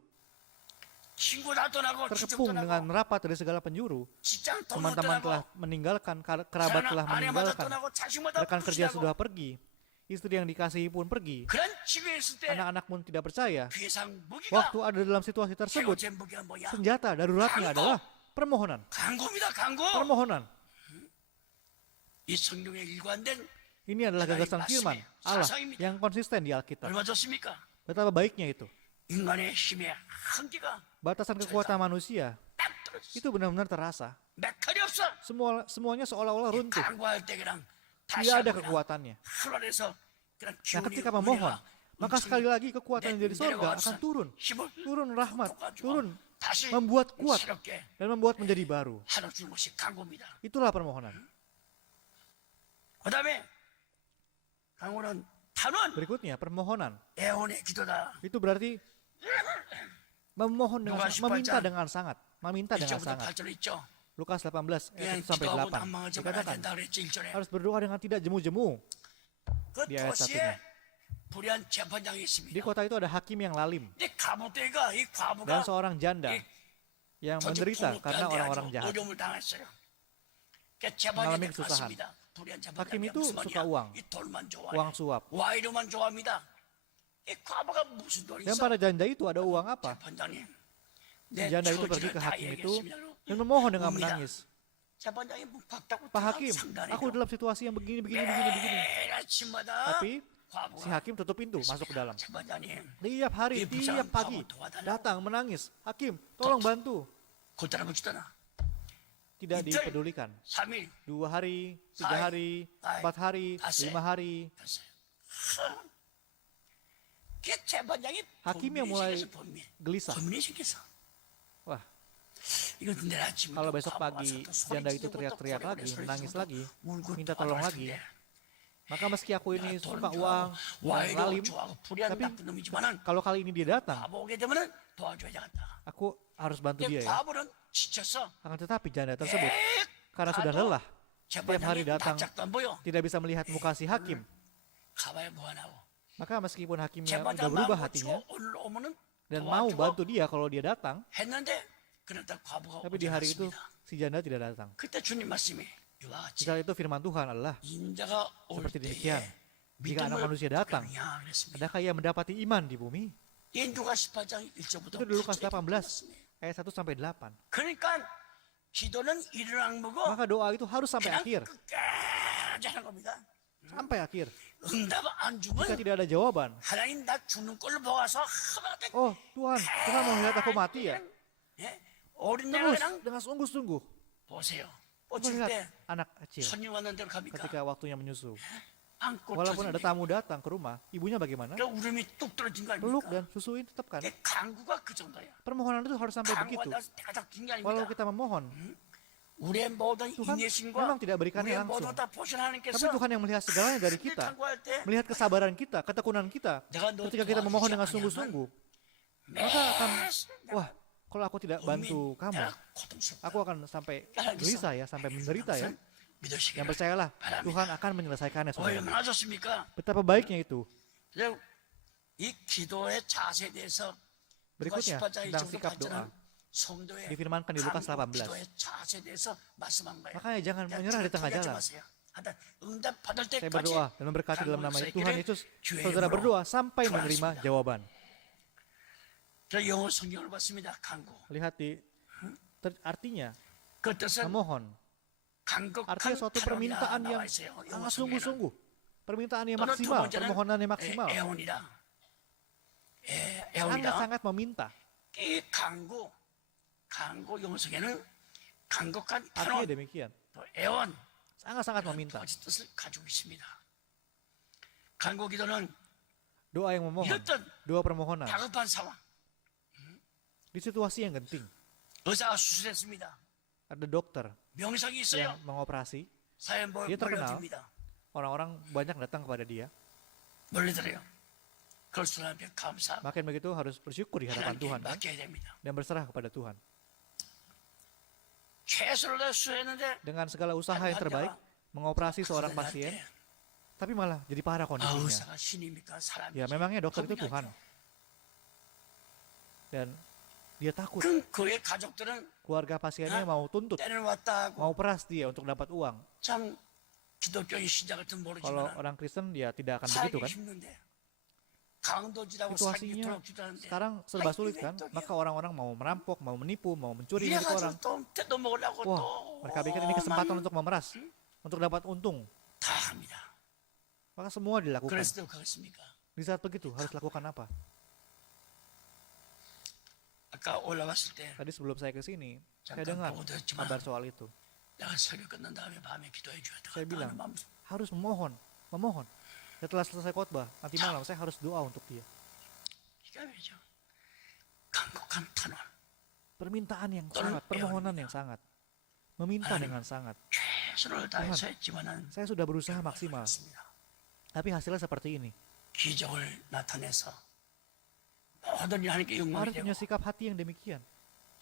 친구 다 떠나고 친척 terkepung dengan 떠나고 merapat dari segala penjuru. 직장 동료 Teman-teman telah 떠나고 meninggalkan, kerabat telah 아내마다 meninggalkan, 떠나고 자식마다 rekan kerja 부실하고 sudah pergi, istri yang dikasihi pun pergi, 그런 집에 있을 때 anak-anak pun tidak percaya. 비상 무기가 Waktu ada dalam situasi tersebut, 최고제 무기가 뭐야? senjata daruratnya adalah permohonan. 간구입니다. 간구. Permohonan. 이 성경에 일관된 Ini adalah gagasan firman Allah yang konsisten di Alkitab. 얼마 좋습니까? Betapa baiknya itu. 인간의 힘의 한계가 Batasan kekuatan manusia 딱 떨어졌어. itu benar-benar terasa. 메칼이 없어. Semuanya seolah-olah runtuh. 간구할 때 그냥 다시 Tidak ada 한번 kekuatannya. 하늘에서 그냥 Nah, 기운이 ketika memohon, maka sekali lagi kekuatan dari sorga 내려와서 akan turun. 힘을 Turun rahmat, 돋궈가지고 turun, 다시 membuat kuat 새롭게 dan membuat menjadi baru. 하나 주는 것이 간구입니다. Itulah permohonan. 그다음에 간구는 단원 Berikutnya, permohonan. 애원의 기도다. Itu berarti memohon dengan Lukas meminta 18장 dengan sangat. Meminta dengan 1절부터 sangat. 8절 있죠. Lukas 18 그냥 ayat 1 sampai 기도하고 8. 난망하지 말아야 Dikatakan 된다 그랬죠. 1절에. harus berdoa dengan tidak jemu-jemu. 그 di ayat 도시에 satunya. 불의한 재판장이 Di 있습니다. kota itu ada hakim yang lalim 근데 가부대가 이 dan 과부가 seorang janda 이 yang 저쪽 menderita karena 부목자한테 orang-orang 아주 jahat. 어려움을 당했어요. 그러니까 mengalami 재판장이 kesusahan. 갔습니다. 불의한 하kim 재판장이 itu 무슨 suka 말이야? uang. 이 돌만 좋아해. Uang suap. 와이로만 좋아합니다. 이 과부가 무슨 돈이 Dan 있어? pada janda itu ada uang apa? 재판장님, Si 내 janda itu pergi 처지를 ke 다 hakim itu 얘기했습니다. dan memohon dengan 웁니다. menangis. 재판장이 문 박다고 Pak Hakim, aku dalam situasi yang begini. 매일 아침마다 Tapi si hakim tutup pintu masuk ke dalam. 재판장님, Tiap hari, tiap pagi datang menangis. Hakim, tolong bantu. 곧다라고 주잖아. Tidak dipedulikan. 3일 2 hari, 3 hari, 4 hari, 5 hari. 됐어요. 그 재판장이 Hakim yang mulai gelisah. 범민의식에서 Wah, 이거 내일 아침에 kalau besok pagi janda itu teriak-teriak lagi, menangis lagi, minta tolong lagi. Maka meski aku ini suka uang, lalim, tapi kalau kali ini dia datang, 바보게 되면은 도와줘야 되겠다. aku harus bantu 근데 dia ya. 바보는 지쳤어. Akan tetapi janda tersebut, karena sudah lelah, setiap hari datang, 짝도 안 보여. tidak bisa melihat muka si hakim. 가봐야 뭐하나고. Maka meskipun hakimnya udah 재판장 berubah 마음 hatinya 고치고 오면은 dan mau bantu dia kalau dia datang, 했는데 그러다 과부가 tapi di 오지 hari itu 않았습니다. si janda tidak datang. 그때 주님 말씀이 이와 Di 같이 saat itu firman Tuhan adalah, 인자가 올 seperti 때에 demikian, jika anak 믿음을 manusia datang, 보이느냐 그랬습니다. adakah ia mendapati iman di bumi? 이 누가 18장 1절부터 Itu di Lukas 18 ayat 1 sampai 8. 그러니까 기도는 이를 악무고 Maka doa itu harus sampai 그냥 akhir, 끝까지 하는 겁니다. sampai akhir. 응답 안 Jika 주면 tidak ada jawaban, 하나님 나 죽는 꼴로 보아서 하나님 oh Tuhan, Tuhan mau lihat aku mati ya? 예? 어린 Terus 양이랑 dengan sungguh-sungguh, 보세요. coba 뻗칠 lihat 때 anak kecil 손님 왔는 데로 갑니까? ketika waktunya menyusu. 안고 Walaupun ada 터집니다. tamu datang ke rumah, ibunya bagaimana? 그 울음이 뚝 떨어진 거 Peluk 아닙니까? dan susuin tetap kan? 그 강구가 그 정도야. Permohonan itu harus sampai 강구가 begitu. 나서 때가 긴게 Walau 아닙니다. kita memohon, 우리의 모든 Tuhan 인내심과 memang tidak berikannya 우리의 모든 langsung. 다 보신 Tapi 하나님께서 Tuhan yang melihat segalanya dari 그를 kita, 강구할 때 melihat kesabaran kita, ketekunan kita. 내가 너 Ketika kita memohon dengan 도와주지 sungguh-sungguh, 않으면 maka akan, 매일 wah, kalau aku tidak bantu kamu, 내가 고통스럽다. aku akan sampai gelisah ya, sampai menderita ya. 믿으시기를 Yang percayalah, Tuhan akan menyelesaikannya saudara. 얼마나 좋습니까? Betapa baiknya itu. 그래서 이 기도의 자세에 대해서 Berikutnya, tentang sikap doa. 성도의 Difirmankan di Lukas 18. 기도의 자세에 대해서 말씀한 거예요. Makanya jangan menyerah di tengah jalan. 응답 받을 Saya 때까지 berdoa dan memberkati dalam nama 강구의 Tuhan 길을 Yesus. 주의 Saudara 이름으로 berdoa sampai 좋아하십니다. menerima jawaban. 저 영어 성경을 봤습니다. 강구. Lihat di artinya, 그 뜻은 memohon. 간곡한 Artinya suatu permintaan 나와 yang 있어요. 영어 sangat 성경에는. sungguh-sungguh. Permintaan yang 또는 두 maksimal, 번째는 permohonan yang maksimal. 애원이다. 애원이다. Sangat-sangat meminta. 이 강구 영어 성경에는 간곡한 Artinya 탄원, demikian. 또 애원 sangat-sangat meminta. 두 가지 뜻을 가지고 있습니다. 간구 기도는 Doa yang memohon, 이렇던 doa permohonan 다급한 상황. di situasi yang genting. 의사가 수술했습니다. Ada dokter 명성이 있어요. yang mengoperasi, 사회 dia terkenal. 몰려듭니다. orang-orang banyak datang kepada dia. 몰려들어요. 그럴 수 하나님께 감사. Makin begitu harus bersyukur di hadapan 하나님께 Tuhan kan? 맡겨야 됩니다. Dan berserah kepada Tuhan. 최선을 다해 수행했는데 Dengan segala usaha yang terbaik, mengoperasi seorang pasien, tapi malah jadi parah kondisinya. 의사가 신입니까 사람이? Ya memangnya dokter itu Tuhan. Dan dia takut. 그럼 그의 가족들은 Keluarga pasiennya mau tuntut, 때는 왔다 하고 mau peras dia untuk dapat uang. 참 기독교의 신자 같은 Kalau 모르지만 orang Kristen dia tidak akan 살기 begitu kan. 힘든데 강도질하고 사기 Situasinya 도둑질하는데 sekarang serba sulit kan. Maka orang-orang mau merampok, mau menipu, mau mencuri milik orang. 이래가지고 또 뜯어 먹으려고 Wah, 또 mereka pikir ini kesempatan untuk memeras, untuk dapat untung. 다 합니다. Maka semua dilakukan. 그래서 그렇습니까? Di saat begitu harus lakukan apa? 아까 올라왔을 때 Tadi sebelum saya ke sini, saya 잠깐 dengar 보고 들었지만 kabar soal itu. 내가 설교 끝난 다음에 밤에 기도해 줘야 Saya bilang, 되겠다. harus memohon. Setelah selesai khotbah, nanti malam saya harus doa untuk dia. 기가 막히죠. 강곡한 탄원. Permintaan yang sangat, permohonan yang sangat. Meminta dengan sangat. 최선을 다해서 했지만은 Saya sudah berusaha maksimal, 그렇습니다. tapi hasilnya seperti ini. 기적을 나타내서 모든 일 하나님께 영광이 Harus 되고 punya sikap hati yang demikian.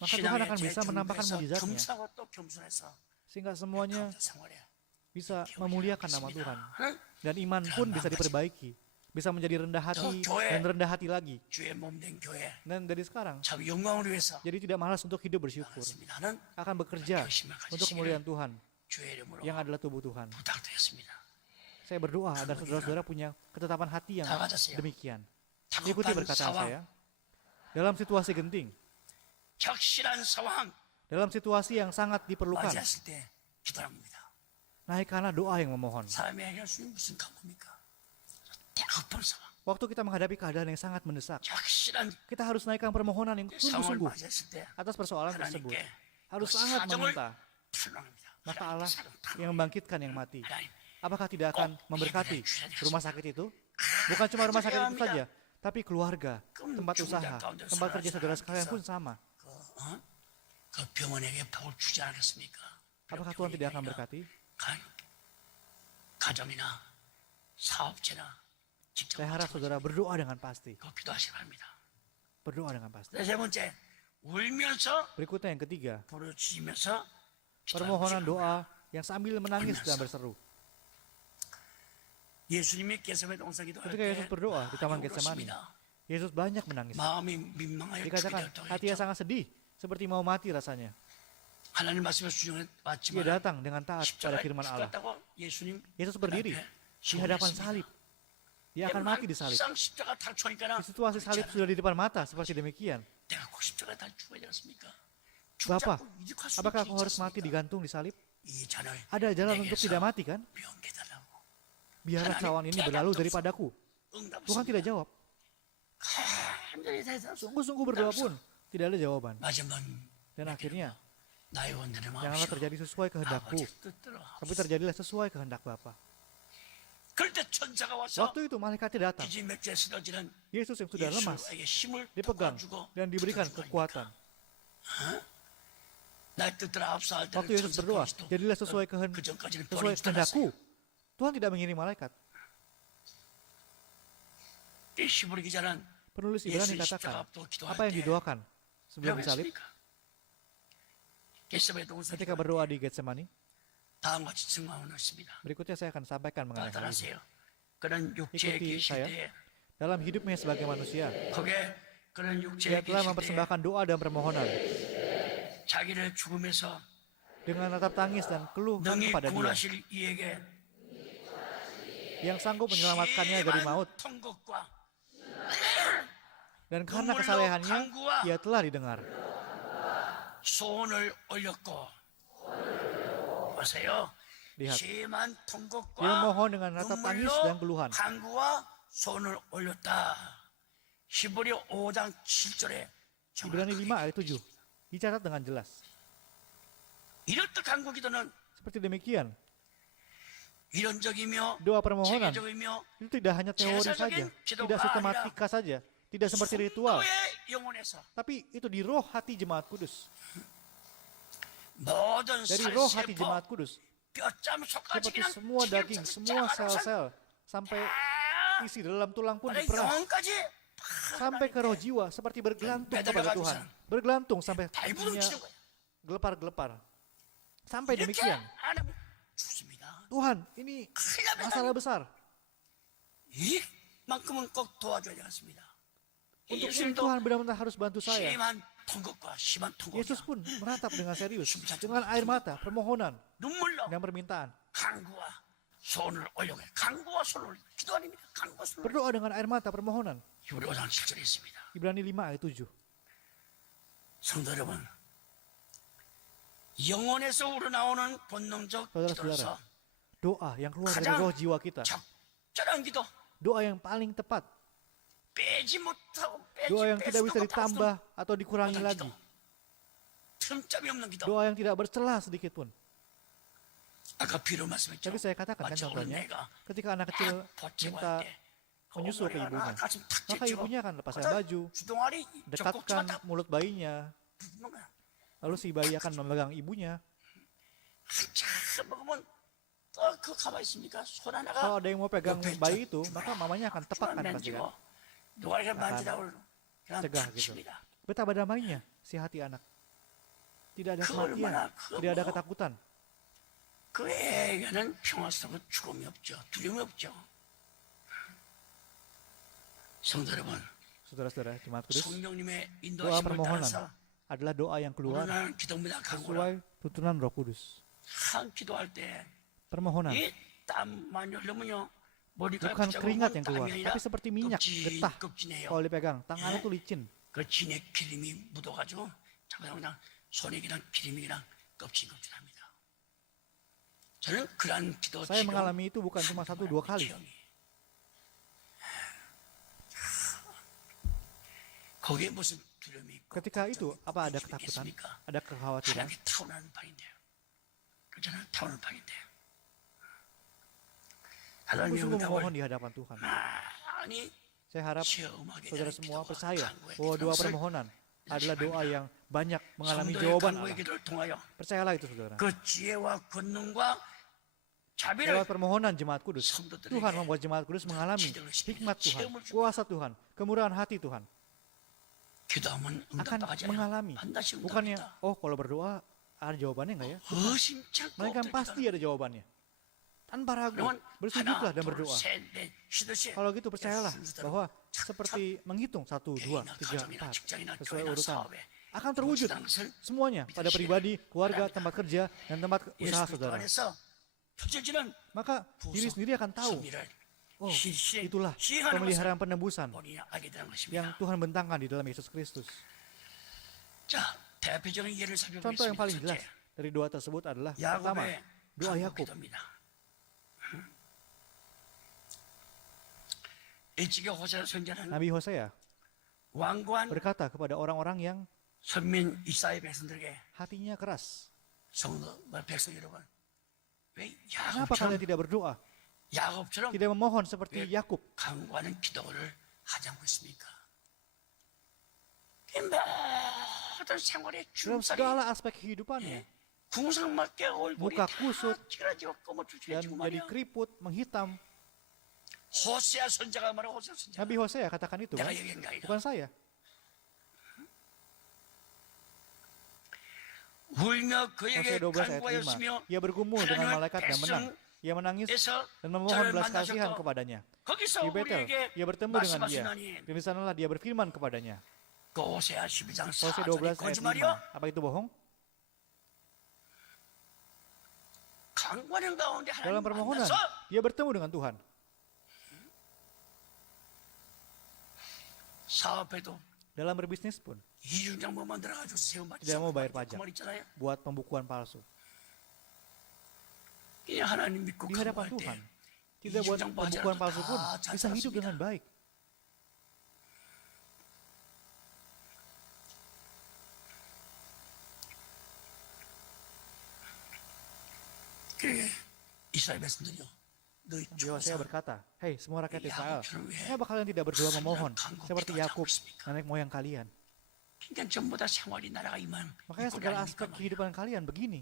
Maka Tuhan akan 신앙의 bisa menampakkan 재중에서 mujizatnya. 겸손하고 또 겸손해서 Sehingga semuanya 가운데 생활에 bisa memuliakan nama Tuhan. 하는 Dan iman pun bisa diperbaiki. Bisa menjadi rendah hati dan rendah hati lagi. 주의 몸된 교회 Dan dari sekarang, 참 영광을 위해서 jadi tidak malas untuk hidup bersyukur. 나눴습니다. 하는 Akan bekerja 결심을 untuk kemuliaan 가지시기를 Tuhan 주의 이름으로 yang adalah tubuh Tuhan. 부탁드렸습니다. Saya berdoa agar saudara-saudara punya ketetapan hati yang 다 가졌어요. demikian. Ikuti 다급한 perkataan 상황, saya. Dalam situasi genting, 격실한 상황 dalam situasi yang sangat diperlukan, 맞이했을 때 기도합니다. naikkanlah doa yang memohon. 사람이 해결할 수 있는 무슨 강구입니까? 다급한 상황, Waktu kita menghadapi keadaan yang sangat mendesak, 격실한 kita harus naikkan permohonan yang 상황을 sungguh-sungguh 맞이했을 때 atas persoalan tersebut. 하나님께 Harus 그 sangat 사정을 meminta. 탄원합니다. Maka 하나님께 Allah 사정 탄원. yang membangkitkan yang mati. 하나님, Apakah tidak akan memberkati rumah sakit itu? Bukan cuma rumah sakit itu saja, tapi keluarga, tempat usaha, tempat kerja saudara sekalian pun sama. 그 병원에게 복을 주지 않겠습니까? Apakah Tuhan tidak akan berkati? 가정이나 사업체나 직장 Saya harap saudara berdoa dengan pasti. 그 기도하시기 바랍니다. Berdoa dengan pasti. 세 번째, 울면서 Berikutnya yang ketiga, 부르짖으면서 permohonan doa yang sambil menangis dan berseru. 예수님이 겟세마네 동산 기도할 Ketika Yesus 때 berdoa di Taman 많이 Getsemani, 울었습니다. Yesus banyak menangis. 마음이 민망하여 죽게 Dikatakan 되었다고 hatinya 했죠. sangat sedih, seperti mau mati rasanya. 하나님 말씀에 수정해 Dia 왔지만 datang dengan taat pada 십자가에 firman Allah. 죽었다고 예수님 Yesus berdiri di hadapan salib. Dia akan mati di salib. 막상 십자가 닥쳐니까 Di situasi salib sudah di depan mata seperti demikian. 내가 꼭 십자가에 달 죽어야 되겠습니까? Bapak, 죽자고 이직할 수 apakah 있지 aku harus mati 않습니까? digantung di salib? 이 잔을 Ada jalan untuk 내게서 tidak mati kan? 명케 달라고 Biarlah cawan ini berlalu daripadaku. 응답 Tuhan tidak jawab. 간절히 대해서 Sungguh-sungguh berdoa pun tidak ada jawaban. 마지막 Dan akhirnya, 나의 원대로 janganlah 마음시오 terjadi sesuai kehendakku, 아버지 뜻대로 tapi terjadilah sesuai kehendak Bapa. 그럴 때 천사가 와서 Waktu itu malaikatnya datang. 기진맥주에 쓰러지는 Yesus yang sudah lemas 예수에게 힘을 dipegang 돋아주고 dan diberikan kekuatan. 나의 뜻대로 압사할 때는 Waktu Yesus berdoa, jadilah sesuai 그 전까지는 sesuai 버리지 kehendakku. 않았어요. Tuhan tidak mengirim malaikat. 이 히브리 기자는 Penulis Ibrani 예수의 십자가 katakan, 앞두고 기도할 apa yang 때 didoakan sebelum 뭐라고 disalib 했습니까? 겟세마네 동산 ketika berdoa di Getsemani? 다음 같이 증거하고 있습니다. Berikutnya saya akan sampaikan mengenai hal ini. 따라하세요. 그런 육체에 Ikuti 계실 saya. 때에 Dalam hidupnya sebagai manusia, 거기에 그런 dia 육체에 telah 계실 때에 mempersembahkan doa dan permohonan 자기를 죽음에서 dengan tatap tangis dan keluh 능히 kepada Dia 구원하실 이에게 yang sanggup menyelamatkannya dari maut, 심한 통곡과 dan karena 눈물로 kesalehannya 간구와 ia telah didengar. 소원을 올렸고 보세요. Lihat, 심한 dia 통곡과 memohon dengan tatap tangis dan 눈물로 keluhan. 간구와 소원을 올렸다. 히브리 5장 7절에 Ibrani 5 ayat 7 dicatat dengan jelas. 이렇듯 간구 기도는 Seperti demikian, 이론적이며 doa permohonan 체계적이며 itu tidak hanya teori saja, 제사적인 tidak 기도가 sistematika saja, tidak seperti ritual, 성도의 영혼에서 tapi itu di roh hati jemaat kudus. 모든 Dari roh hati 살세포 jemaat kudus, 뼈짬 속까지 seperti 그냥 semua daging, semua sel-sel, sampai isi dalam tulang pun pada diperas, 영혼까지 sampai ke roh jiwa, seperti bergantung kepada Tuhan. Bergantung sampai 발부둥 punya 치는 거예요. gelepar-gelepar. Sampai 이렇게 demikian. 안 하면 죽습니다. Tuhan, ini 큰일 masalah 납니다. besar. 이만큼은 꼭 도와줘야 되겠습니다. Untuk ini 예수님도 Tuhan benar-benar harus bantu saya. 심한 통곡과 심한 통곡, Yesus pun menatap dengan serius, dengan air mata, permohonan, 눈물로 dan permintaan. 간구와 손을 올려요. 간구와 손을 올려. 기도 아닙니다. 간구와 손을 올려. Berdoa dengan air mata, permohonan. 히브리 5장 7절에 있습니다. Ibrani 5 ayat 7. 성도 여러분, 영혼에서 우러나오는 본능적 Saudara-saudara, 기도로서 doa yang keluar dari 가장 roh jiwa kita, 적절한 기도, doa yang paling tepat, 빼지 못하고 doa yang 빼지 tidak bisa 못하고 ditambah atau dikurangi lagi, 틈점이 없는 기도. doa yang tidak bercelah sedikit pun. 아까 비로 말씀했죠. Tapi saya katakan kan 마치 어린 contohnya, 애가 ketika anak kecil 버티고 minta 할 때, menyusu ke 어머니가 ibunya, 가슴 탁 maka 찢고 ibunya akan lepaskan 그러다 baju, 주둥아리 젖꼭지만 dekatkan 딱 mulut bayinya, 붓는 거야. lalu si bayi akan memegang ibunya. 한참 먹으면 또 그 가만히 있습니까? 손 하나가 Kalau ada yang mau pegang 옆에 bayi itu, maka mamanya akan tepakkan 손을 pasti kan. 만지고 누가 이렇게 만지라고 그냥 cegah 탁 gitu. 칩니다. Betapa damainya si hati anak. Tidak ada 그 kematian, 얼마나 그 tidak ada 뭐, ketakutan. 그에게는 평화스럽고 죽음이 없죠. 두려움이 없죠. 성도 여러분, Saudara-saudara, jemaat kudus, 성령님의 doa 인도하심을 permohonan 따라서 adalah doa yang keluar 우러나는 기도입니다. 강구라. sesuai tuntunan Roh Kudus. 한 기도할 때 Permohonan 이 땀만 흘리면요 머리가 bukan keringat yang keluar, 땀이 아니라 tapi seperti minyak getah. 껍질해요. Kalau dipegang, tangannya tuh licin. 그 진액 기름이 묻어가지고 그냥 손에 그냥 기름이 그냥 껍질합니다. 저는 그러한 기도 Saya 지금 mengalami itu bukan cuma 1-2 kali. 기억이. 거기에 무슨 두려움이 있고 Ketika itu, apa ada 걱정이 ketakutan? 있겠습니까? Ada kekhawatiran? 하나님이 타오르는 방인데요. 그렇잖아요. 타오르는 방인데요. Aku 하나님의 sungguh memohon 응답을 di hadapan Tuhan. 많이 Saya harap 시험하게 saudara 되는 semua 기도와 percaya 간구의 bahwa doa 기도를 permohonan adalah doa yang banyak mengalami 성도의 jawaban 간구의 Allah. 기도를 통하여 Percayalah itu saudara. 그 지혜와 권능과 자비를 Lewat permohonan jemaat kudus, 성도들에게 Tuhan membuat jemaat kudus mengalami hikmat Tuhan, kuasa Tuhan, kemurahan hati Tuhan. 기도하면 Akan 응답하지 mengalami. 않아요. 반드시 Bukannya, 응답합니다. oh kalau berdoa ada jawabannya nggak ya? 의심치 않고 Melainkan 엎드려 pasti ada jawabannya. Tanpa ragu, 그러면 bersujudlah 하나, dan 둘, berdoa. 셋, 넷 쉬듯이 Kalau gitu percayalah 순서대로 bahwa seperti menghitung 1, 2, 개인이나 3, 가정이나 4 직장이나 sesuai 교회나 urutan 사업에 akan terwujud 이루어진다는 것을 semuanya pada pribadi, keluarga, tempat kerja, dan tempat usaha 예수 그리스도 saudara. 안에서 펼쳐지는 Maka diri sendiri akan tahu, 승리를 oh 실시에 itulah 시행하는 것을 pemeliharaan penebusan 본인이 알게 되는 yang 것입니다. Tuhan bentangkan di dalam Yesus Kristus. 자, 대표적인 예를 Contoh yang 살펴보겠습니다. paling jelas 첫째, dari doa tersebut adalah pertama, 야곱의 doa 간구 Yakub. 기도입니다. 일찍이 호세 선지자는 Nabi Hosea 완고한 berkata kepada orang-orang yang 선민 이스라엘 백성들에게 hatinya keras, 성도 백성 여러분, 왜 kenapa kalian 야곱처럼 tidak berdoa, 야곱처럼 tidak memohon seperti Yakub? 강구하는 기도를 하지 않고 있습니까? 이 모든 생활의 Dalam 주름살이 segala aspek kehidupannya, 궁상맞게 얼굴이 muka 다 kusut 찌그러지고 dan 꼬무주해지고 jadi 말이야. keriput, menghitam. 호세아 선자가 말해 호세아 선자. Nabi Hosea katakan itu 내가 kan? 얘기한 게 아니라 Bukan saya. 울며 그에게 Hosea 12 ayat 간구하였으며 5. Ia bergumul dengan malaikat dan menang. Ia menangis 에서 dan memohon belas kasihan kepadanya. 거기서 Di Betel, 우리에게 ia bertemu dengan dia. 말씀하시나니 Dan di sanalah dia berfirman kepadanya. 그 호세아 12장 Hosea 12 ayat 4절이 거짓말이요? 5. Apa itu bohong? 강구하는 가운데 Dalam 하나님 permohonan, 만나서 dia bertemu dengan Tuhan. 사업에도 Dalam berbisnis pun, 이중장부 만들어가지고 세운 받지 tidak mau bayar 그 pajak 말 있잖아요. buat pembukuan palsu. 이 하나님 믿고 Di hadapan 강구할 때 Tuhan, tidak buat 이중장부 pembukuan 하지 palsu 않아도 pun 다잘 bisa hidup dengan 살았습니다. baik. 그래 이스라엘 백성들이요 너희 Yosea 조상 berkata, "Hei, semua rakyat Israel, 야곱처럼 왜 kenapa kalian tidak berdoa memohon 강고 seperti 기도하지 않고 Yakub, 있습니까? nenek moyang kalian? 그러니까 전부 다 생활이 나라가 이만 Makanya 이꼴이 segala 아닙니까 aspek 말이야. kehidupan kalian begini."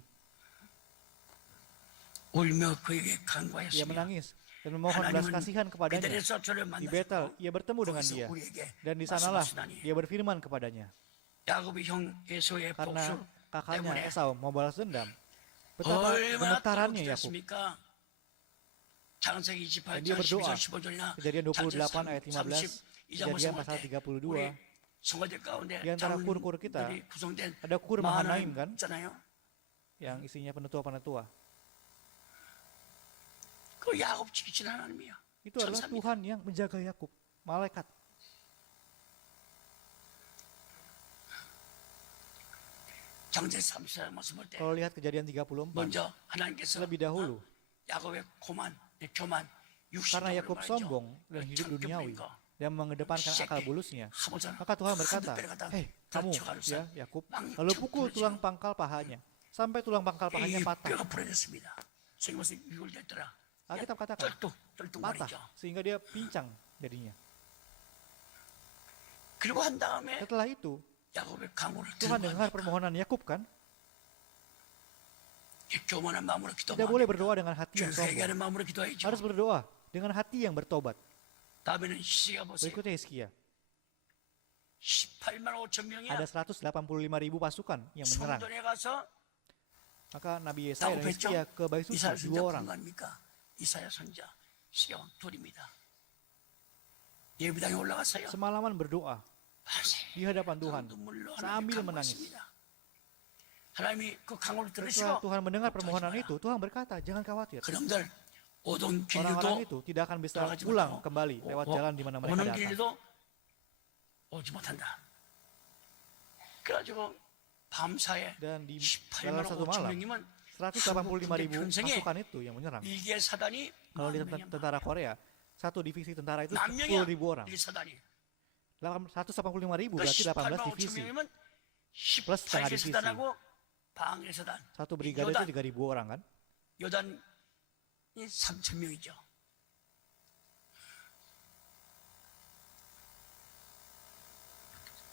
울며 그에게 Ia 간구하였으며 menangis dan memohon belas kasihan kepadanya. 베델에서 저를 Di Betel, 만나셨고 ia bertemu dengan 거기서 dia. 우리에게 Dan di sanalah 말씀하시나니 dia berfirman kepadanya. 야곱이 형 에서의 Karena 복수 kakaknya 때문에 Esau mau balas dendam. Betapa 얼마나 gemetarannya Yakub. 떨어졌습니까? 창세기 Dan dia 28장 berdoa. 12절 15절이나 Kejadian 28 ayat 15, 32장 Kejadian 말씀할 pasal 때 32. 우리 성가대 가운데 Di antara kur-kur kita, 장로들이 구성된 ada kur Mahanaim kan, 있잖아요. yang isinya penetua-penetua. 그 야곱 지키신 하나님이야. Itu adalah 천사입니다. Tuhan yang menjaga Yakub, malaikat. 장세 34장 말씀할 때 Kalau lihat Kejadian 34, 먼저 하나님께서 lebih dahulu, 야곱의 교만 60 karena Yakub sombong dan hidup duniawi dan mengedepankan akal bulusnya, maka Tuhan berkata, "Hei, kamu ya Yakub, lalu pukul tulang pangkal pahanya sampai tulang pangkal pahanya patah." 뼈가 부러졌습니다. 생각해서 이걸 됐더라. Alkitab katakan 똘뚱 patah 말이죠. sehingga dia pincang jadinya. 그리고 한 다음에 Setelah itu 야곱의 강호를 Tuhan dengar 들고 permohonan Yakub kan, 교만한 마음으로 tidak 기도하면 boleh berdoa dengan hati yang sombong, 회개하는 마음으로 기도해야죠. harus berdoa dengan hati yang bertobat. 다음에는 히스기야 보세요. Berikutnya Hizkia, 18만 5천 명이야. ada 185.000 pasukan yang menyerang. 성전에 가서 Maka Nabi Yesaya dan Hizkia ke Bait Suci 이사야 2 선자 orang. 누가입니까? 이사야 선자 시경 둘입니다. 예배당에 올라갔어요. Semalaman berdoa di hadapan Tuhan 눈물로 sambil 하나님께 menangis. 간구했습니다. 하나님이 그 강호를 Setelah 들으시고 Tuhan mendengar permohonan 걱정하지 itu, Tuhan berkata, "Jangan khawatir. 그놈들 오던 Orang-orang 길도 itu tidak akan bisa 돌아가지 pulang 못하고 kembali lewat jalan di mana mereka 오는 datang." 길도 오지 못한다. 그래가지고 밤사에 Dan di 18만 dalam satu 5천 malam, 명이면 185.000 pasukan itu yang menyerang. 일개 사단이 Kalau di 만 명이야. tentara Korea, satu divisi tentara itu 만 명이야. 10.000 orang. 일 사단이. 185.000 berarti 그러니까 18 18만 5천 divisi. 명이면 Plus setengah 18개 divisi. 사단하고 방해 사단. Satu brigade itu 3.000 orang kan? 요단이 3천 명이죠.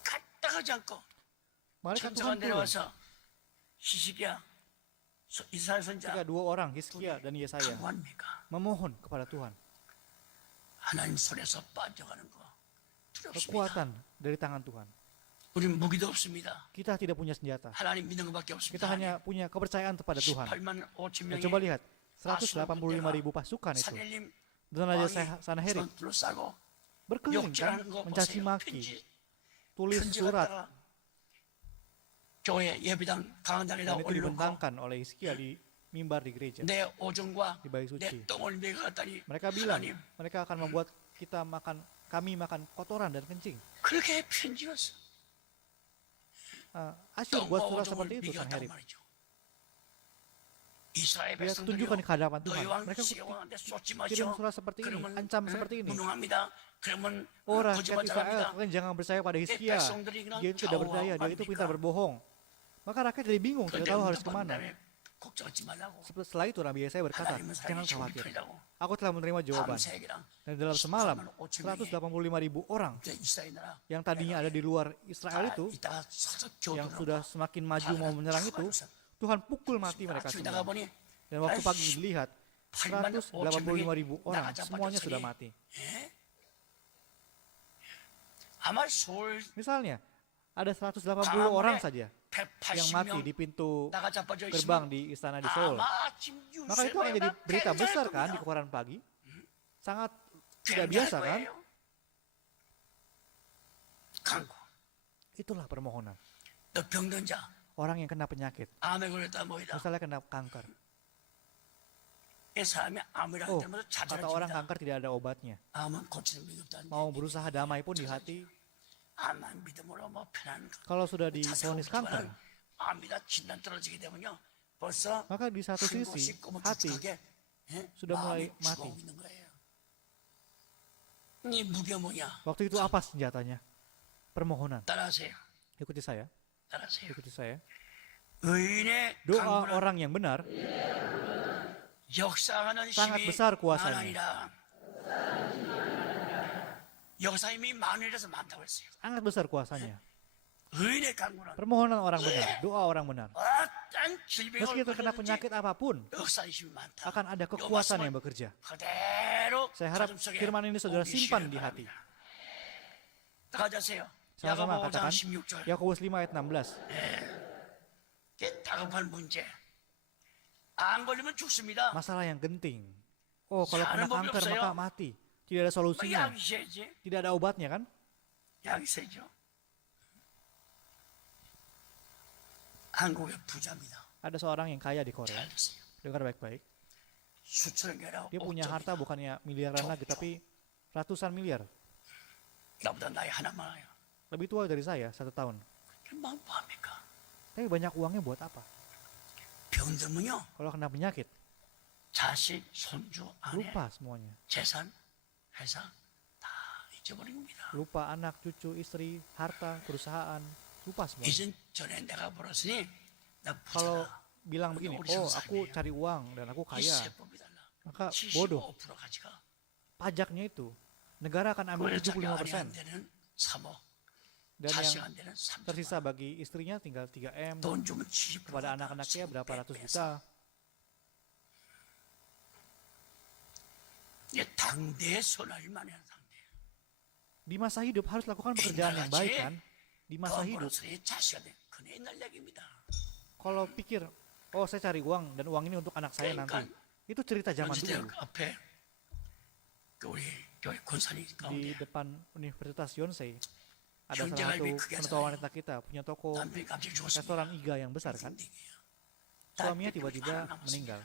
갔다 가지 않고 Malaikat 천사가 Tuhan turun. 내려와서 히스기야 이스라엘 선자 Ketika 2 orang, Hizkia dan Yesaya, 강구합니까? memohon kepada Tuhan 하나님 손에서 빠져가는 거 두렵습니다. kekuatan dari tangan Tuhan. 우리는 무기도 없습니다. Kita tidak punya senjata. 하나님 믿는 것밖에 없습니다. Kita hanya punya kepercayaan kepada Tuhan. 18만 5천 Dan 명의 coba lihat, 185.000 pasukan itu. 사넬림 Dan Raja Sanaherib 둘러싸고 berkeliling kan, 욕질하는 거 mencaci 보세요. maki, 편지 tulis surat, 갖다가 교회 예배당 강당에다 dan itu 올려놓고 dibentangkan oleh Hizkia di mimbar di gereja. 내 오줌과 Di Bait Suci. 내 똥을 먹었다니 Mereka bilang, 하나님 mereka akan membuat kami makan kotoran dan kencing. 그렇게 편지였어. Asyur buat 똥과 surat 오줌을 seperti itu 먹였단 Sanherib. 말이죠. 이스라엘 Dia 백성들이 tunjukkan di hadapan Tuhan. 너희 왕 Mereka 시경왕한테 쏟지 kirim 마시오. surat seperti ini, 그러면 ancam seperti ini. 무능합니다. 그러면 Oh rakyat 거짓말 Israel, 잘합니다. kalian jangan percaya pada Hizkia. 백성들이 그냥 Dia itu tidak berdaya, dia itu pintar berbohong. Maka rakyat jadi bingung, tidak tahu harus kemana. 걱정하지 말라고. Setelah itu Nabi Yesaya berkata, 하나님은 jangan 사람이 죽을 khawatir. 편이라고. Aku telah menerima jawaban. 밤새기랑 Dan dalam semalam, 185,000 185.000 orang 이스라엘 나라 yang tadinya ada di luar Israel itu, 이따가 서서 yang 교도로 sudah semakin maju mau menyerang itu, Tuhan pukul mati mereka 아침에 semua. 나가보니 Dan waktu pagi dilihat, 185.000 orang semuanya sudah mati. 아마 서울 Misalnya, ada 180 강화문에 orang saja yang mati 180명 di pintu 나가 자빠져 gerbang 있으면 di istana di Seoul. 아마 아침 Maka itu akan jadi berita besar kan di koran pagi. Sangat tidak biasa kan? 강구 Itulah permohonan. 너 병든 자 Orang yang kena penyakit, 암에 걸렸다 뭐이다 misalnya kena kanker. 이 사람이 암이라는 Oh, 때마다 kata orang 자잘해집니다 kanker tidak ada obatnya. 암은 고치는 게 없다는 Mau berusaha damai pun di hati, 암만 믿음으로 뭐 편한 kalau sudah 자세하고 divonis kanker, 암이다 진단 떨어지게 되면요 벌써 maka di satu 한 sisi 곳이 hati 꼬무쭉하게 sudah mulai 마음이 mati. 죽어오고 있는 거예요. 이 무게 뭐냐? Waktu itu apa senjatanya? Permohonan. 따라하세요. Ikuti saya, 따라하세요. ikuti saya. 의인의 Doa 강구는 orang yang benar 역사하는 sangat 힘이 besar kuasanya. 많으니라. 역사 힘이 많으리라서 많다고 했어요. Sangat besar kuasanya. 의인의 강구는 Permohonan orang benar, doa orang benar. 어떤 질병을 Meski terkena 걸렸는지 penyakit apapun, 역사의 힘이 많다. akan ada kekuatan yang bekerja. 그대로 Saya harap 가슴속에 firman ini saudara simpan 옮기시길 di hati. 바랍니다. 가져세요. Sama-sama 야고보 5장 katakan 16절. Yakobus 5 ayat 16. 다급한 문제. 안 걸리면 죽습니다. Masalah yang genting. Oh, kalau kena Saran 법이 kanker 없어요. maka mati. Tidak ada 뭐 solusinya. 약이 있어야지. Tidak ada obatnya kan? 약이 있어야죠. 한국의 부자입니다. Ada seorang yang kaya di Korea. 잘 됐어요. Dengar baik-baik. 수천억 개라 Dia punya harta bukannya miliaran lagi, tapi ratusan miliar. 나보다 나이 하나 많아요. Lebih tua dari saya, 1 tahun. 그럼 뭐합니까? Tapi banyak uangnya buat apa? 병들면요. Kalau kena penyakit, 자식, 손주, 아내, lupa semuanya. 재산, 회사 다 잊어버린 겁니다. Lupa anak, cucu, istri, harta, perusahaan. Lupa semuanya. 이젠 전에 내가 벌었으니 나 Kalau 부자다. bilang begini, oh aku cari uang dan aku 이 kaya, 세법이 달라. maka bodoh. 75% 가치가 Pajaknya itu, negara akan ambil 그걸 자기 아내 75%. 안 되는 3억, Dan 자식 yang 안 되는 3억. tersisa bagi istrinya tinggal 3M. 돈 주면 70%. Kepada anak-anaknya berapa ratus juta. 이게 당대의 선할 만한 당대. Di masa hidup harus lakukan pekerjaan yang baik kan? Di masa 돈 hidup. 벌어서 자식한테 그네 옛날 얘기입니다. Kalau pikir, oh saya cari uang dan uang ini untuk anak saya nanti. Itu cerita zaman dulu. 연세대학 앞에 그 우리 교회 권사님 Di 가운데 depan Universitas Yonsei ada 형제가 salah satu 왜 그게 mertua wanita kita punya toko 남편이 갑자기 죽었습니다. restoran iga yang besar kan. Suaminya tiba-tiba meninggal.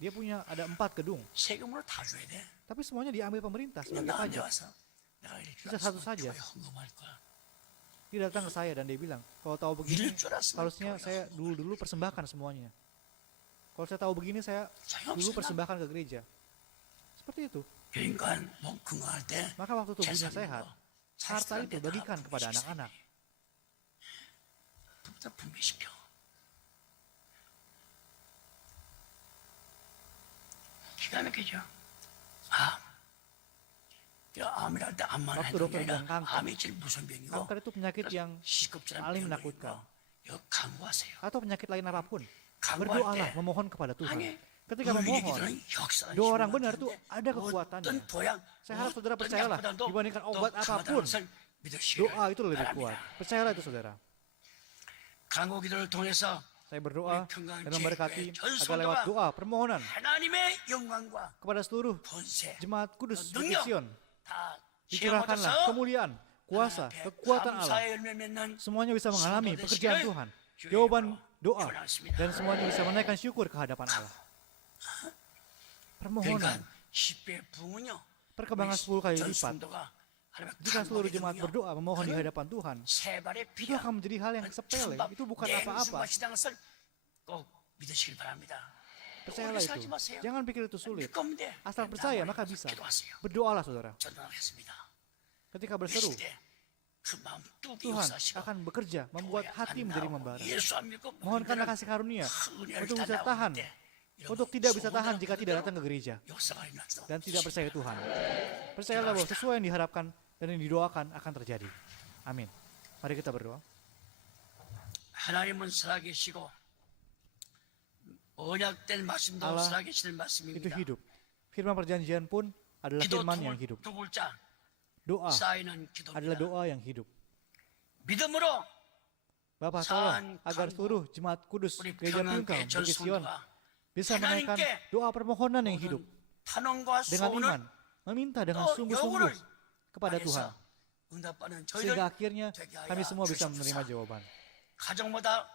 Dia punya ada 4 gedung, 세금으로 다 줘야 돼. tapi semuanya diambil pemerintah 근데 sebagai 나한테 pajak. 와서 내가 이렇게 Bisa satu saja. 교회 헌금할 거야. Dia datang ke saya dan dia bilang, kalau tahu begini, 이럴 줄 알았으면 harusnya 교회 saya dulu persembahkan semuanya. Kalau saya tahu begini, saya dulu 소용없어. persembahkan ke gereja. Seperti itu. 그러니까 뭐 건강할 때 Maka waktu tubuhnya 재산 sehat, 거 harta itu bagikan kepada anak-anak. 부부다 분배시켜. 기가 막히죠. 암이랄 때 암만 Waktu 해도 dokter 아니라 bilang kanker, 암이 제일 무서운 병이고 kanker itu penyakit yang 시급처럼 paling 병이 menakutkan. 이거 강구하세요. Atau penyakit lain apapun. 강구할 Berdoalah, 때 memohon kepada Tuhan. 아니 Ketika 의인의 memohon, 기도는 역사의 doa 힘이 orang benar 나타나는데 itu ada kekuatannya. 어떤 보약, Saya harap saudara 어떤 percayalah, 약보다도 dibandingkan 더 obat 강하다는 apapun, 것을 믿으시기를 doa itu lebih 바랍니다. kuat. Percayalah itu saudara. 강구 기도를 통해서 Saya berdoa dan memberkati agar lewat doa, permohonan 하나님의 영광과 kepada seluruh 권세 jemaat kudus di 능력 Sion. 다 Dikerahkanlah 시험하셔서 kemuliaan, kuasa, kekuatan Allah. 감사의 열매 맺는 Semuanya bisa mengalami pekerjaan Tuhan, jawaban doa, dan semuanya bisa menaikkan syukur ke hadapan Allah. Permohonan, 그러니까 10배 부은요 perkembangan 10 kali lipat. 전순도가 하나님의 Jika seluruh jemaat 강구하게 berdoa memohon di 되면요 hadapan Tuhan, 세 발의 itu 피가 akan menjadi hal yang sepele. Itu bukan apa-apa. 마시다는 것을 꼭 믿으시길 바랍니다. Percayalah itu. Jangan pikir itu sulit. Asal percaya maka bisa. 기도하세요. Berdoalah saudara. 전도하겠습니다. Ketika berseru, 그 마음 뚝이 Tuhan 역사하시고 akan bekerja membuat hati menjadi membara. 예수 안 믿고 Mohonkanlah kasih karunia untuk bisa tahan, untuk tidak bisa tahan jika tidak datang ke gereja 역사가 일어났어. dan tidak percaya Tuhan. Percayalah bahwa sesuai yang diharapkan dan yang didoakan akan terjadi. Amin. Mari kita berdoa. 하나님은 살아계시고 언약된 말씀도 Allah 살아계시는 Itu 말씀입니다. hidup. Firman perjanjian pun adalah 기도 firman yang hidup. 두 글자 Doa 쌓이는 adalah 기도입니다. doa yang hidup. 믿음으로 Bapak tolong agar seluruh jemaat kudus 우리 gereja 평안교회 Pingkang Bukit Sion 전순도가 bisa menaikkan doa permohonan yang hidup 탄원과 dengan 소원을 iman, meminta dengan 또 sungguh-sungguh 영혼을 kepada Tuhan, 안에서 응답받는 sehingga 저희들 akhirnya 되게 하여 kami semua bisa 주시옵소서. menerima jawaban. 가정마다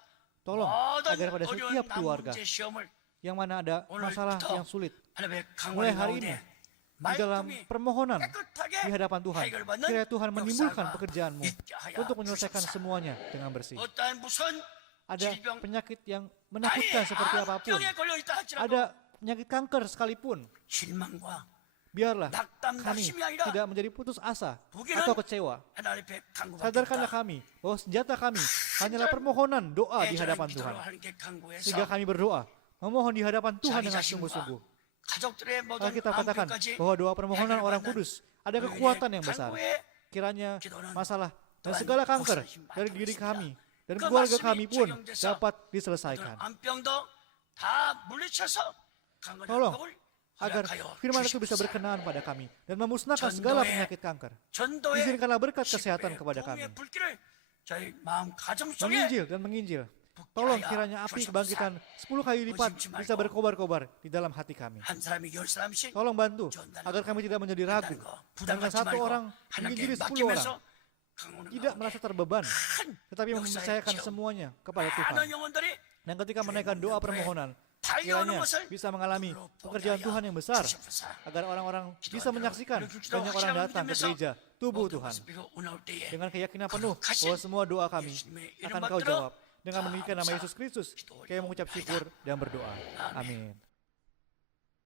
Tolong 모든 agar pada 어려운 setiap keluarga 문제 시험을 yang mana ada masalah yang sulit, 하나님의 mulai 강원의 hari 가운데 ini di dalam 말씀이 permohonan 깨끗하게 di hadapan Tuhan, 해결받는 kiranya Tuhan menimbulkan 역사가 pekerjaanmu 있게 하여 untuk menyelesaikan 주시옵소서. semuanya dengan bersih. 어떠한 무슨 Ada 질병, penyakit yang 아니 menakutkan seperti apapun, 암병에 걸려있다 할지라도 ada penyakit kanker sekalipun, 실망과 biarlah 낙담 kami 낙심이 아니라 tidak menjadi putus asa 부기는 atau kecewa. 하나님 앞에 간구가 Sadarkanlah kami bahwa senjata kami hanyalah permohonan doa di hadapan Tuhan. Sehingga kami berdoa, memohon di hadapan Tuhan 자기 dengan 자신과 sungguh-sungguh. 가족들의 모든 Alkitab katakan 마음까지 bahwa doa permohonan orang 해결받는 kudus ada 너희의 kekuatan yang besar. 간구의 Kiranya 기도는 masalah dan 또한 segala kanker 고쳐지기 dari diri 바랍니다. kami dan 그 keluarga 말씀이 kami pun 적용돼서 dapat 모든 diselesaikan. 암병도 다 물리쳐서 강건한 Tolong, 복을 agar 허락하여 firman itu bisa 주시옵소서. berkenan pada kami dan memusnahkan segala 전도의 penyakit kanker. 전도의 Izinkanlah berkat kesehatan 시부의 kepada kami. 부흥의 불길을 저희 마음 가정 속에 Menginjil dan menginjil. Tolong kiranya api kebangkitan 10 kali lipat bisa berkobar-kobar di dalam hati kami. 한 사람이 10사람씩 Tolong bantu agar kami tidak menjadi ragu. 부담 Dengan 갖지 satu 말고 orang 하나님께 menginjili 10 orang. 맡기면서 강원을 Tidak merasa terbeban, tetapi 역사의 mempercayakan 기업, semuanya kepada 많은 Tuhan. 영혼들이 Dan ketika menaikkan doa permohonan, 달려오는 kiranya 것을 bisa mengalami 그로 pekerjaan 보게 Tuhan yang besar, 주시옵소서. agar orang-orang bisa menyaksikan banyak orang datang ke gereja tubuh Tuhan. Dengan keyakinan penuh bahwa semua doa kami akan Kau jawab. Dengan meninggikan nama Yesus Kristus, kami mengucap syukur dan berdoa. Amin.